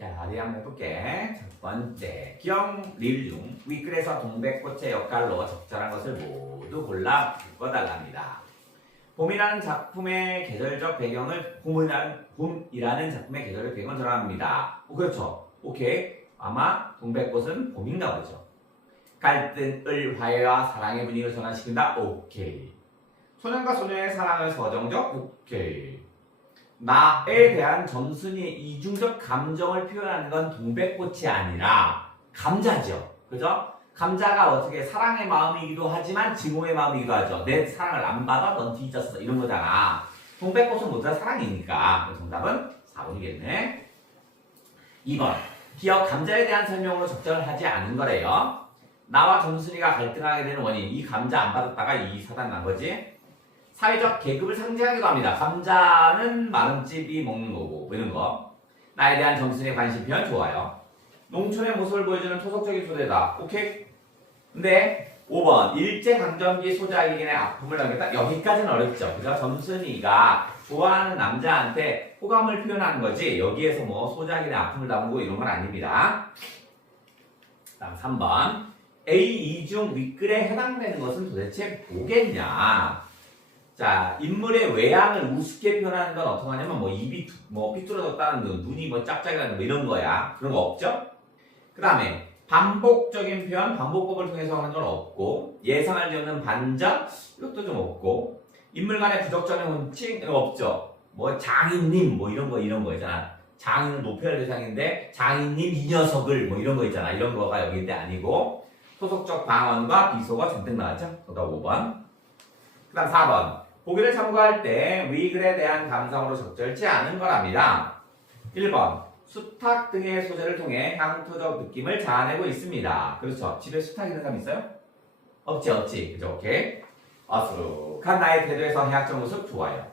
자, 어디 한번 해볼게. 첫 번째, 기억 리을 중 윗글에서 동백꽃의 역할로 적절한 것을 모두 골라 읽어달랍니다. 봄이라는 작품의 계절적 배경을 봄이라는 작품의 계절적 배경을 드러납니다. 그렇죠. 오케이. 아마 동백꽃은 봄인가 보죠. 갈등을 화해와 사랑의 분위기를 전환시킨다. 오케이. 소년과 소녀의 사랑을 서정적. 오케이. 나에 대한 점순이의 이중적 감정을 표현하는 건 동백꽃이 아니라 감자죠. 그죠? 감자가 어떻게 사랑의 마음이기도 하지만 증오의 마음이기도 하죠. 내 사랑을 안 받아 넌 뒤졌어 이런 거잖아. 동백꽃은 모두 다 사랑이니까. 정답은 4번이겠네. 2번. 기억 감자에 대한 설명으로 적절하지 않은 거래요. 나와 점순이가 갈등하게 되는 원인. 이 감자 안 받았다가 이 사단 난 거지. 사회적 계급을 상징하기도 합니다. 감자는 마름집이 먹는 거고 이런 거. 나에 대한 점순이의 관심 표현 좋아요. 농촌의 모습을 보여주는 토속적인 소재다. 오케이? 근데 5번 일제강점기 소작이긴의 아픔을 남겼다. 여기까지는 어렵죠. 그죠? 점순이가 좋아하는 남자한테 호감을 표현하는 거지 여기에서 뭐 소작이나 아픔을 담고 이런 건 아닙니다. 다음 3번 A, 2 중 윗글에 해당되는 것은 도대체 뭐겠냐. 자, 인물의 외양을 우습게 표현하는 건 어떻게 하냐면 뭐 입이 뭐 삐뚤어졌다는 둥, 눈이 뭐 짝짝이라는 뭐 이런 거야. 그런 거 없죠? 그 다음에 반복적인 표현, 반복법을 통해서 하는 건 없고 예상할 수 없는 반전, 이것도 좀 없고 인물 간의 부적절한 혼칭, 이거 없죠? 뭐 장인님 뭐 이런 거 있잖아. 장인은 높여야 할 대상인데 장인님 이 녀석을 뭐 이런 거 있잖아. 이런 거가 여기인데 아니고 소속적 방언과 비속어 잔뜩 나왔죠? 그러니까 5번. 그 다음 4번. 보기를 참고할 때 위글에 대한 감상으로 적절치 않은 거랍니다. 1번. 수탉 등의 소재를 통해 향토적 느낌을 자아내고 있습니다. 그렇죠. 집에 수탉 있는 사람 있어요? 없지. 그죠? 오케이. 어수룩한 나의 태도에서 해학적 모습 좋아요.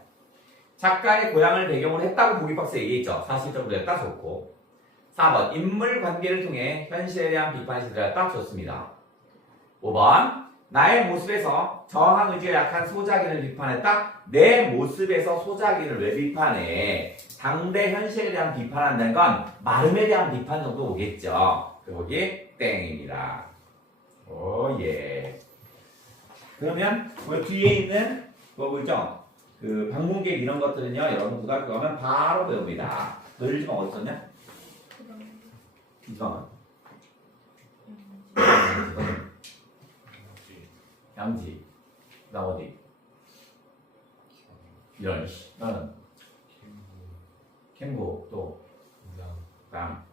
작가의 고향을 배경으로 했다고 보기박스에 얘기했죠. 사실적으로 했다 좋고. 4번. 인물 관계를 통해 현실에 대한 비판이 시들었다 좋습니다. 5번. 나의 모습에서 저항 의지가 약한 소작인을 비판했다. 내 모습에서 소작인을 왜 비판해? 당대 현실에 대한 비판한다는 건 마름에 대한 비판 정도 오겠죠. 거기 땡입니다. 예. 그러면 그 뒤에 있는 그거 보이죠? 그 방문객 이런 것들은요. 여러분 고등학교 가면 바로 배웁니다. 너희 집은 어디 썼냐? 이방은 양지. 나 어디? 이런. 나는 캠고 또 감.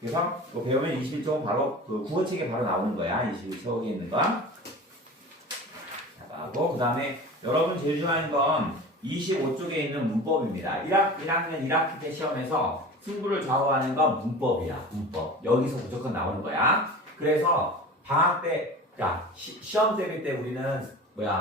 그래서 이거 배우면 21쪽은 바로 그 국어책에 바로 나오는 거야. 21쪽에 있는 거. 하고 그 다음에 여러분 제일 좋아하는 건 25쪽에 있는 문법입니다. 1학년 1학기 때 시험에서 승부를 좌우하는 건 문법이야. 문법. 여기서 무조건 나오는 거야. 그래서 방학 때 야, 시험 대비 때 우리는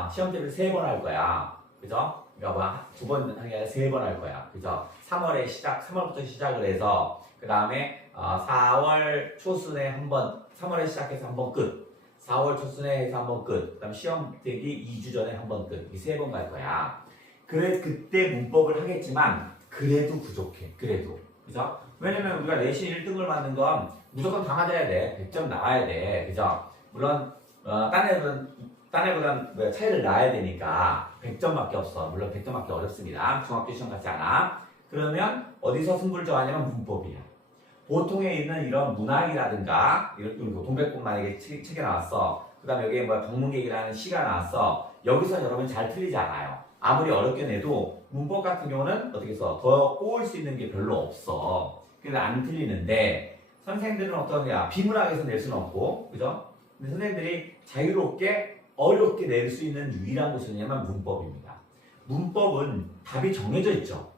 시험 대비 3번 할 거야. 그죠? 그러니까 2번 하기 아니라 3번 할 거야. 그죠? 3월부터 시작을 해서 그 다음에 4월 초순에 한 번, 3월에 시작해서 한 번 끝. 4월 초순에 해서 한 번 끝. 그 다음 시험 대기 2주 전에 한 번 끝. 이 3번 갈 거야. 그래, 그때 문법을 하겠지만 그래도 부족해. 그래도. 그죠? 왜냐면 우리가 내신 1등을 받는 건 무조건 다 맞아야 돼. 100점 나와야 돼. 그죠? 물론 딴 애보단 차이를 낳아야 되니까 100점밖에 없어. 물론 100점밖에 어렵습니다. 중학교 시험 같지 않아. 그러면 어디서 승부를 정하냐면 문법이야. 보통에 있는 이런 문학이라든가 이런 동백꽃 만약에 책에 나왔어. 그 다음에 여기에 방문객이라는 시가 나왔어. 여기서 여러분 잘 틀리지 않아요. 아무리 어렵게 내도 문법 같은 경우는 어떻게 해서 더 꼬을 수 있는 게 별로 없어. 그래서 안 틀리는데 선생님들은 어떠냐? 비문학에서 낼 수는 없고, 그죠? 근데 선생님들이 자유롭게 어렵게 낼 수 있는 유일한 곳이 뭐냐면 문법입니다. 문법은 답이 정해져 있죠.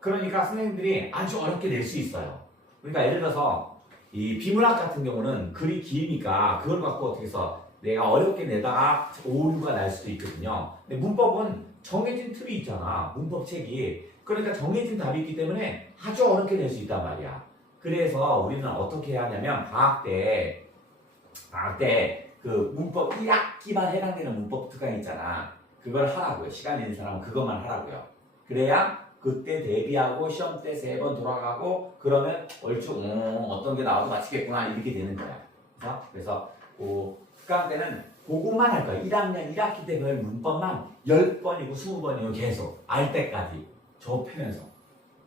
그러니까 선생님들이 아주 어렵게 낼 수 있어요. 그러니까 예를 들어서 이 비문학 같은 경우는 글이 기니까 그걸 갖고 어떻게 해서 내가 어렵게 내다가 오류가 날 수도 있거든요. 근데 문법은 정해진 틀이 있잖아. 문법책이. 그러니까 정해진 답이 있기 때문에 아주 어렵게 낼 수 있단 말이야. 그래서 우리는 어떻게 해야 하냐면 방학 때 그 문법 1학기만 해당되는 문법 특강 있잖아. 그걸 하라고요. 시간 있는 사람은 그것만 하라고요. 그래야 그때 대비하고 시험 때 3번 돌아가고 그러면 얼추 어떤 게 나와도 맞히겠구나 이렇게 되는 거야. 그래서 특강 때는 그것만 할 거야. 1학년 1학기 때 배울 문법만 10번이고 20번이고 계속 알 때까지 접하면서.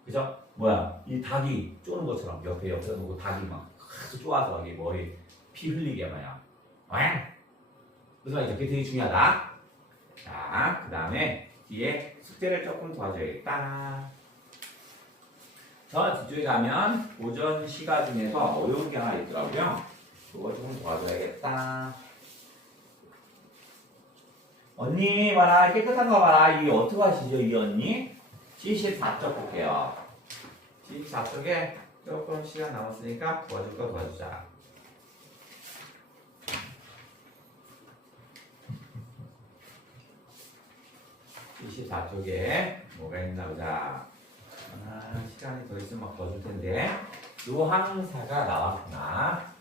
그죠? 뭐야 이 닭이 쪼는 것처럼 옆에 보고 닭이 막 아주 쪼아서 이게 머리 피 흘리게 말이야. 그래서 이게 되게 중요하다. 자, 그 다음에 뒤에 숙제를 조금 도와줘야겠다. 저 뒤쪽에 가면 오전 시가 중에서 어려운 게 하나 있더라고요. 그거 조금 도와줘야겠다. 언니 봐라 깨끗한 거 봐라. 이게 어떻게 하시죠 이 언니? 74쪽 볼게요. 74쪽에 조금 시간 남았으니까 도와줄 거 도와주자. 24쪽에 뭐가 있나 보자. 시간이 더 있으면 막 더 줄 텐데. 노항사가 나왔구나.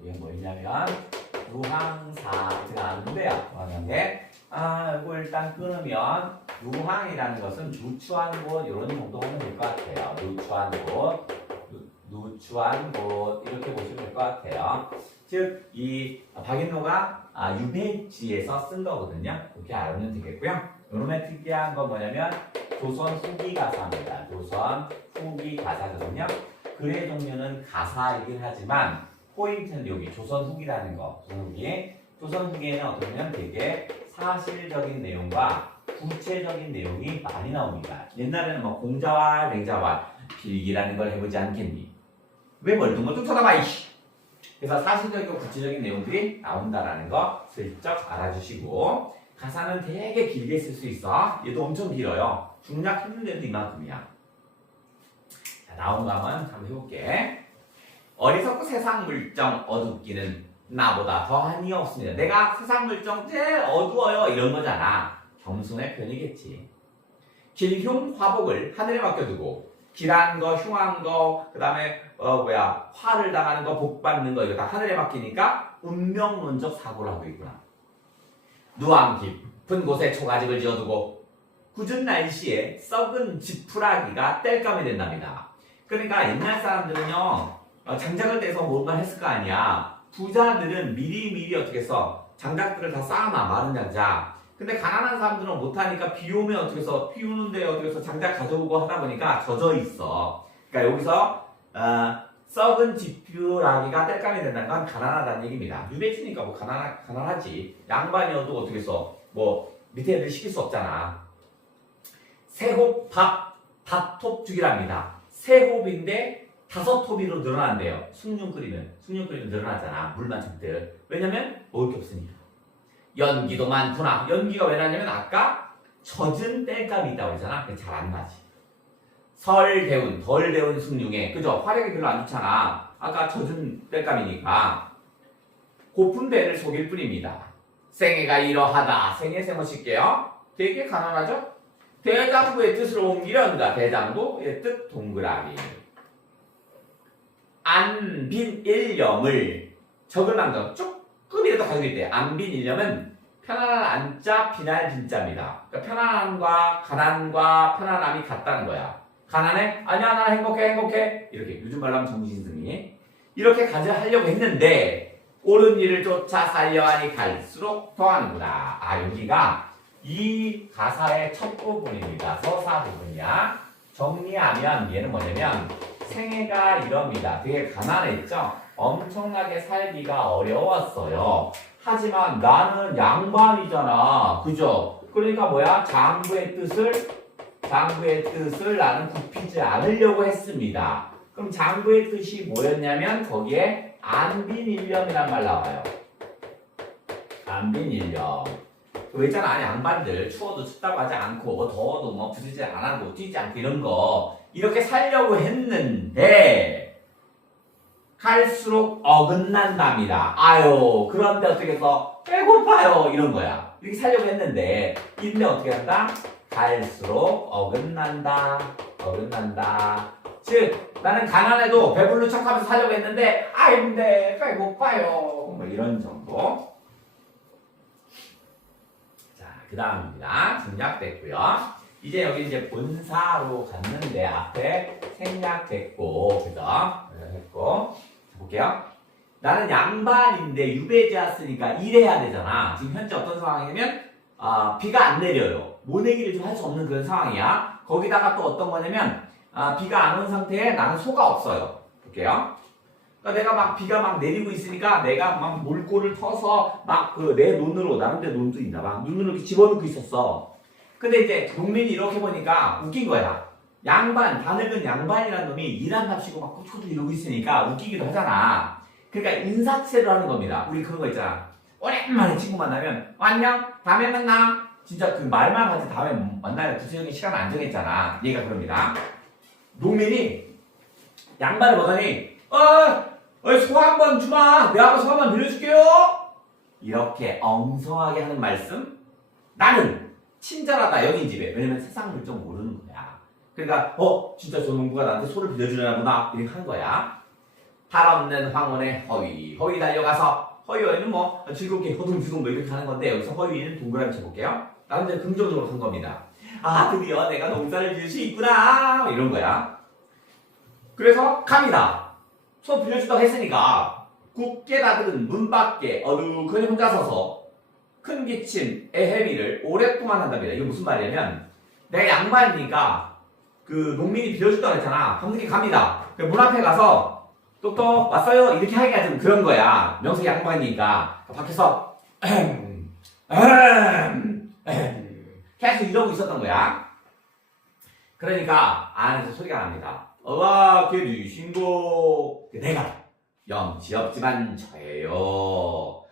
이게 뭐냐면 노항사 이렇게 나왔는데요. 나왔는데 이거 일단 끊으면 노항이라는 것은 누추한 곳 이런 정도 하면 될 것 같아요. 누추한 곳 이렇게 보시면 될 것 같아요. 즉 이 박인노가 유배지에서 쓴 거거든요. 그렇게 알면 되겠고요. 이놈의 특이한 건 뭐냐면 조선 후기 가사입니다. 조선 후기 가사거든요. 글의 종류는 가사이긴 하지만 포인트는 여기 조선 후기라는 거. 조선 후기에는 어떻게 보면 되게 사실적인 내용과 구체적인 내용이 많이 나옵니다. 옛날에는 뭐 공자와 맹자와 필기라는 걸 해보지 않겠니? 왜 멀뚱멀뚱 쳐다봐 이씨. 그래서 사실적이고 구체적인 내용들이 나온다라는 거 슬쩍 알아주시고 가사는 되게 길게 쓸 수 있어. 얘도 엄청 길어요. 중략했는데도 이만큼이야. 자, 나온 거 한번 해볼게. 어리석고 세상 물정 어둡기는 나보다 더한이 없습니다. 내가 세상 물정 제일 어두워요 이런 거잖아. 겸손의 편이겠지. 길흉 화복을 하늘에 맡겨두고 길한 거, 흉한 거, 그 다음에 화를 당하는 거, 복 받는 거 이거 다 하늘에 맡기니까 운명론적 사고를 하고 있구나. 누암 깊은 곳에 초가집을 지어두고 굳은 날씨에 썩은 지푸라기가 땔감이 된답니다. 그러니까 옛날 사람들은요 장작을 떼서 뭔가 했을 거 아니야. 부자들은 미리미리 어떻게 해서 장작들을 다 쌓아놔. 마른 장작. 근데 가난한 사람들은 못하니까 비 오면 어떻게 해서 비 오는데 어떻게 해서 장작 가져오고 하다 보니까 젖어 있어. 그러니까 여기서 썩은 지푸라기가 땔감이 된다는 건 가난하다는 얘기입니다. 유배지니까 뭐 가난하지. 양반이어도 어떻게 해서 뭐 밑에 애들 시킬 수 없잖아. 세홉 밥톱죽이랍니다. 세홉인데 5톱으로 늘어난대요. 숭늉 끓이면 늘어나잖아. 물만 잔뜩. 왜냐면 먹을 게 없으니까. 연기도 많구나. 연기가 왜 나냐면 아까 젖은 땔감이 있다고 했잖아. 그게 잘 안 나지. 덜 데운 숭늉에 그죠? 화력이 별로 안 좋잖아. 아까 젖은 땔감이니까 고픈 배를 속일 뿐입니다. 생애가 이러하다. 생애 세모 칠게요. 되게 가난하죠? 대장부의 뜻을 옮기려는가. 대장부의 뜻 동그라미. 안빈 일념을 적을 만큼 조금이라도 가지고 있대. 안빈 일념은 편안한 안자, 빈할 빈자입니다. 그러니까 편안함과 가난과 편안함이 같다는 거야. 가난해? 아니야, 나 행복해. 이렇게 요즘 말로 하면 정신승리. 이렇게 하려고 했는데 옳은 일을 쫓아 살려하니 갈수록 더하는구나. 여기가 이 가사의 첫 부분입니다. 서사 부분이야. 정리하면 얘는 뭐냐면 생애가 이럽니다. 되게 가난했죠? 엄청나게 살기가 어려웠어요. 하지만 나는 양반이잖아. 그죠? 그러니까 뭐야? 장부의 뜻을 나는 굽히지 않으려고 했습니다. 그럼 장부의 뜻이 뭐였냐면 거기에 안빈일념이란 말 나와요. 안빈일념. 그 있잖아. 양반들 추워도 춥다고 하지 않고 더워도 뭐 부딪히지 안 하고 뛰지 않고 이런 거 이렇게 살려고 했는데 갈수록 어긋난답니다. 그런데 어떻게 해서 배고파요 이런 거야. 이렇게 살려고 했는데 근데 어떻게 한다? 갈수록 어긋난다. 즉 나는 가난해도 배부른 척하면서 살려고 했는데 힘내 배고파요 뭐 이런 정도. 그 다음입니다. 생략됐고요. 이제 여기 이제 본사로 갔는데 앞에 생략됐고, 그죠? 했고. 볼게요. 나는 양반인데 유배지였으니까 일해야 되잖아. 지금 현재 어떤 상황이냐면, 비가 안 내려요. 모내기를 좀 할 수 없는 그런 상황이야. 거기다가 또 어떤 거냐면, 비가 안 온 상태에 나는 소가 없어요. 볼게요. 그러니까 내가 막 비가 막 내리고 있으니까 내가 막 몰골을 터서 막 그 내 눈으로, 나름대로 눈도 있나 봐. 눈으로 이렇게 집어넣고 있었어. 근데 이제 농민이 이렇게 보니까 웃긴 거야. 양반, 다 늙은 양반이라는 놈이 일한답시고 막 꼬치꼬치 이러고 있으니까 웃기기도 하잖아. 그러니까 인사치레를 하는 겁니다. 우리 그런 거 있잖아. 오랜만에 친구 만나면 안녕, 다음에 만나. 진짜 그 말만 하지 다음에 만나면 구체적인 시간 안 정했잖아. 얘가 그럽니다. 농민이 양반을 보더니 소 한 번 주마. 내가 소 한 번 빌려줄게요. 이렇게 엉성하게 하는 말씀. 나는 친절하다 여긴 집에. 왜냐면 세상을 좀 모르는 거야. 그러니까 진짜 저 농부가 나한테 소를 빌려주려나 보다 이렇게 한 거야. 팔없는 황혼에 허위 달려가서 허위는 뭐 즐겁게 허둥지둥 뭐 이렇게 하는 건데 여기서 허위는 동그라미 쳐볼게요. 나름대로 긍정적으로 한 겁니다. 드디어 내가 농사를 지을 수 있구나 이런 거야. 그래서 갑니다. 소 빌려준다고 했으니까 굳게 닫은 문 밖에 어둑하니 혼자 서서 큰 기침의 헤비를 오랫동안 한답니다. 이게 무슨 말이냐면 내가 양반이니까 그 농민이 빌려준다고 했잖아. 밤늦게 갑니다. 문 앞에 가서 똑똑 왔어요 이렇게 하기가 좀 그런 거야. 명색 양반이니까 밖에서 계속 이러고 있었던 거야. 그러니까 안에서 소리가 납니다. 걔도 신고 내가 영치 없지만 저예요.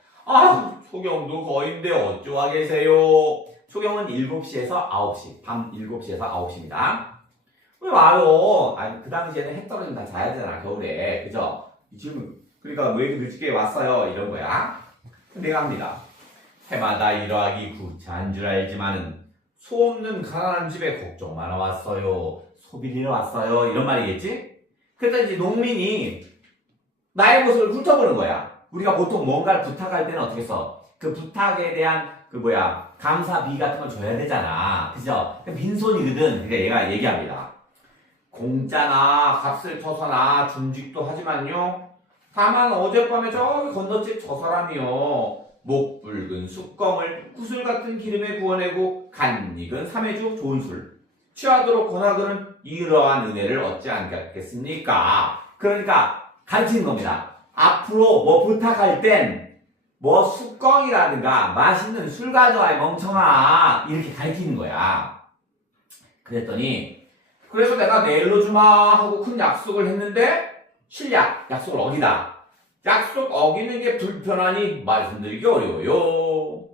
초경도 거인데 어쩌와 계세요. 초경은 7시에서 9시 밤 7시에서 9시입니다. 왜 와요? 그 당시에는 해 떨어지면 다 자야 되잖아 겨울에. 그죠? 지금 그러니까 왜 이렇게 늦게 왔어요 이런 거야. 내가 합니다. 해마다 이러하기 구차한 줄 알지만은 소 없는 가난한 집에 걱정 많아 왔어요. 소 빌리러 왔어요. 이런 말이겠지? 그랬더니 이제 농민이 나의 모습을 훑어보는 거야. 우리가 보통 뭔가를 부탁할 때는 어떻게 써? 그 부탁에 대한 감사비 같은 걸 줘야 되잖아. 그죠? 빈손이거든. 그러니까 얘가 얘기합니다. 공짜나 값을 쳐서나 준직도 하지만요. 다만 어젯밤에 저기 건너집 저 사람이요. 목 붉은 숯검을 구슬 같은 기름에 구워내고 간 익은 삼해주 좋은 술 취하도록 권하거는 이러한 은혜를 얻지 않겠습니까? 그러니까 가르치는 겁니다. 앞으로 뭐 부탁할 땐 뭐 숯검이라든가 맛있는 술 가져와 멍청아 이렇게 가르치는 거야. 그랬더니 그래서 내가 내일로 주마 하고 큰 약속을 했는데 실약 약속을 어기다. 약속 어기는 게 불편하니 말씀드리기 어려워요.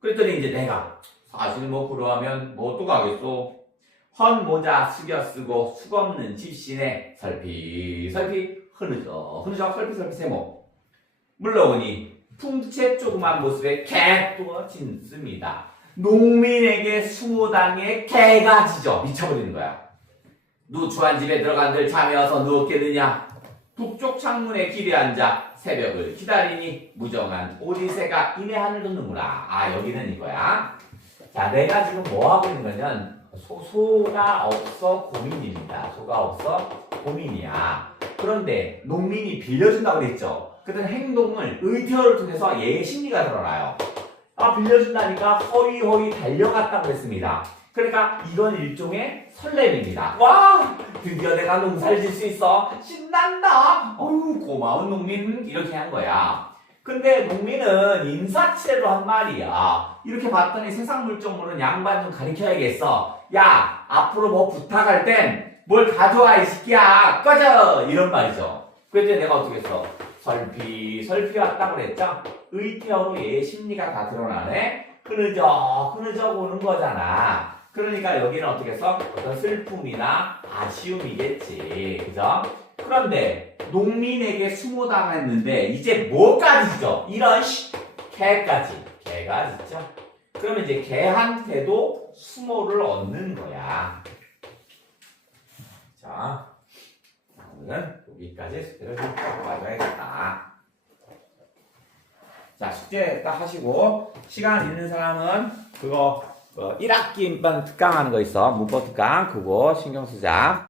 그랬더니 이제 내가 사실 뭐 그러하면 뭐 또 가겠소. 헌 모자 숙여 쓰고 수 없는 집신에 설피설피 흐느적 설피설피 세모 물러오니 풍채 조그만 모습에 개또 짖습니다. 농민에게 수모당에 개가 짖어 미쳐버리는 거야. 누추한 집에 들어간들 잠이 와서 누웠겠느냐. 북쪽 창문에 길에 앉아 새벽을 기다리니 무정한 오리새가 이내 하늘 돋는구나. 여기는 이거야. 자, 내가 지금 뭐 하고 있는 거냐면 소가 없어 고민입니다. 소가 없어 고민이야. 그런데 농민이 빌려준다고 그랬죠. 그런 행동을 의태어를 통해서 얘의 심리가 드러나요. 빌려준다니까 허위허위 달려갔다고 했습니다. 그러니까 이건 일종의 설렘입니다. 와! 드디어 내가 농사를 질 수 있어. 신난다. 고마운 농민. 이렇게 한 거야. 근데 농민은 인사치레로 한 말이야. 이렇게 봤더니 세상 물정 모르는 양반 좀 가르쳐야겠어. 야, 앞으로 뭐 부탁할 땐 뭘 가져와 이 새끼야. 꺼져. 이런 말이죠. 그랬더니 내가 어떻게 했어? 설피 왔다고 그랬죠? 의태어로 얘의 심리가 다 드러나네. 흐느적 오는 거잖아. 그러니까 여기는 어떻게 써? 어떤 슬픔이나 아쉬움이겠지. 그죠? 그런데 농민에게 수모당했는데 이제 뭐까지 짖어? 이런 개까지. 개가 짖죠? 그러면 이제 개한테도 수모를 얻는 거야. 자, 오늘은 여기까지 숙제를 좀 봐줘야겠다. 자, 숙제 딱 하시고 시간 있는 사람은 그거 1학기만 특강하는 거 있어. 문법 특강. 그거 신경 쓰자.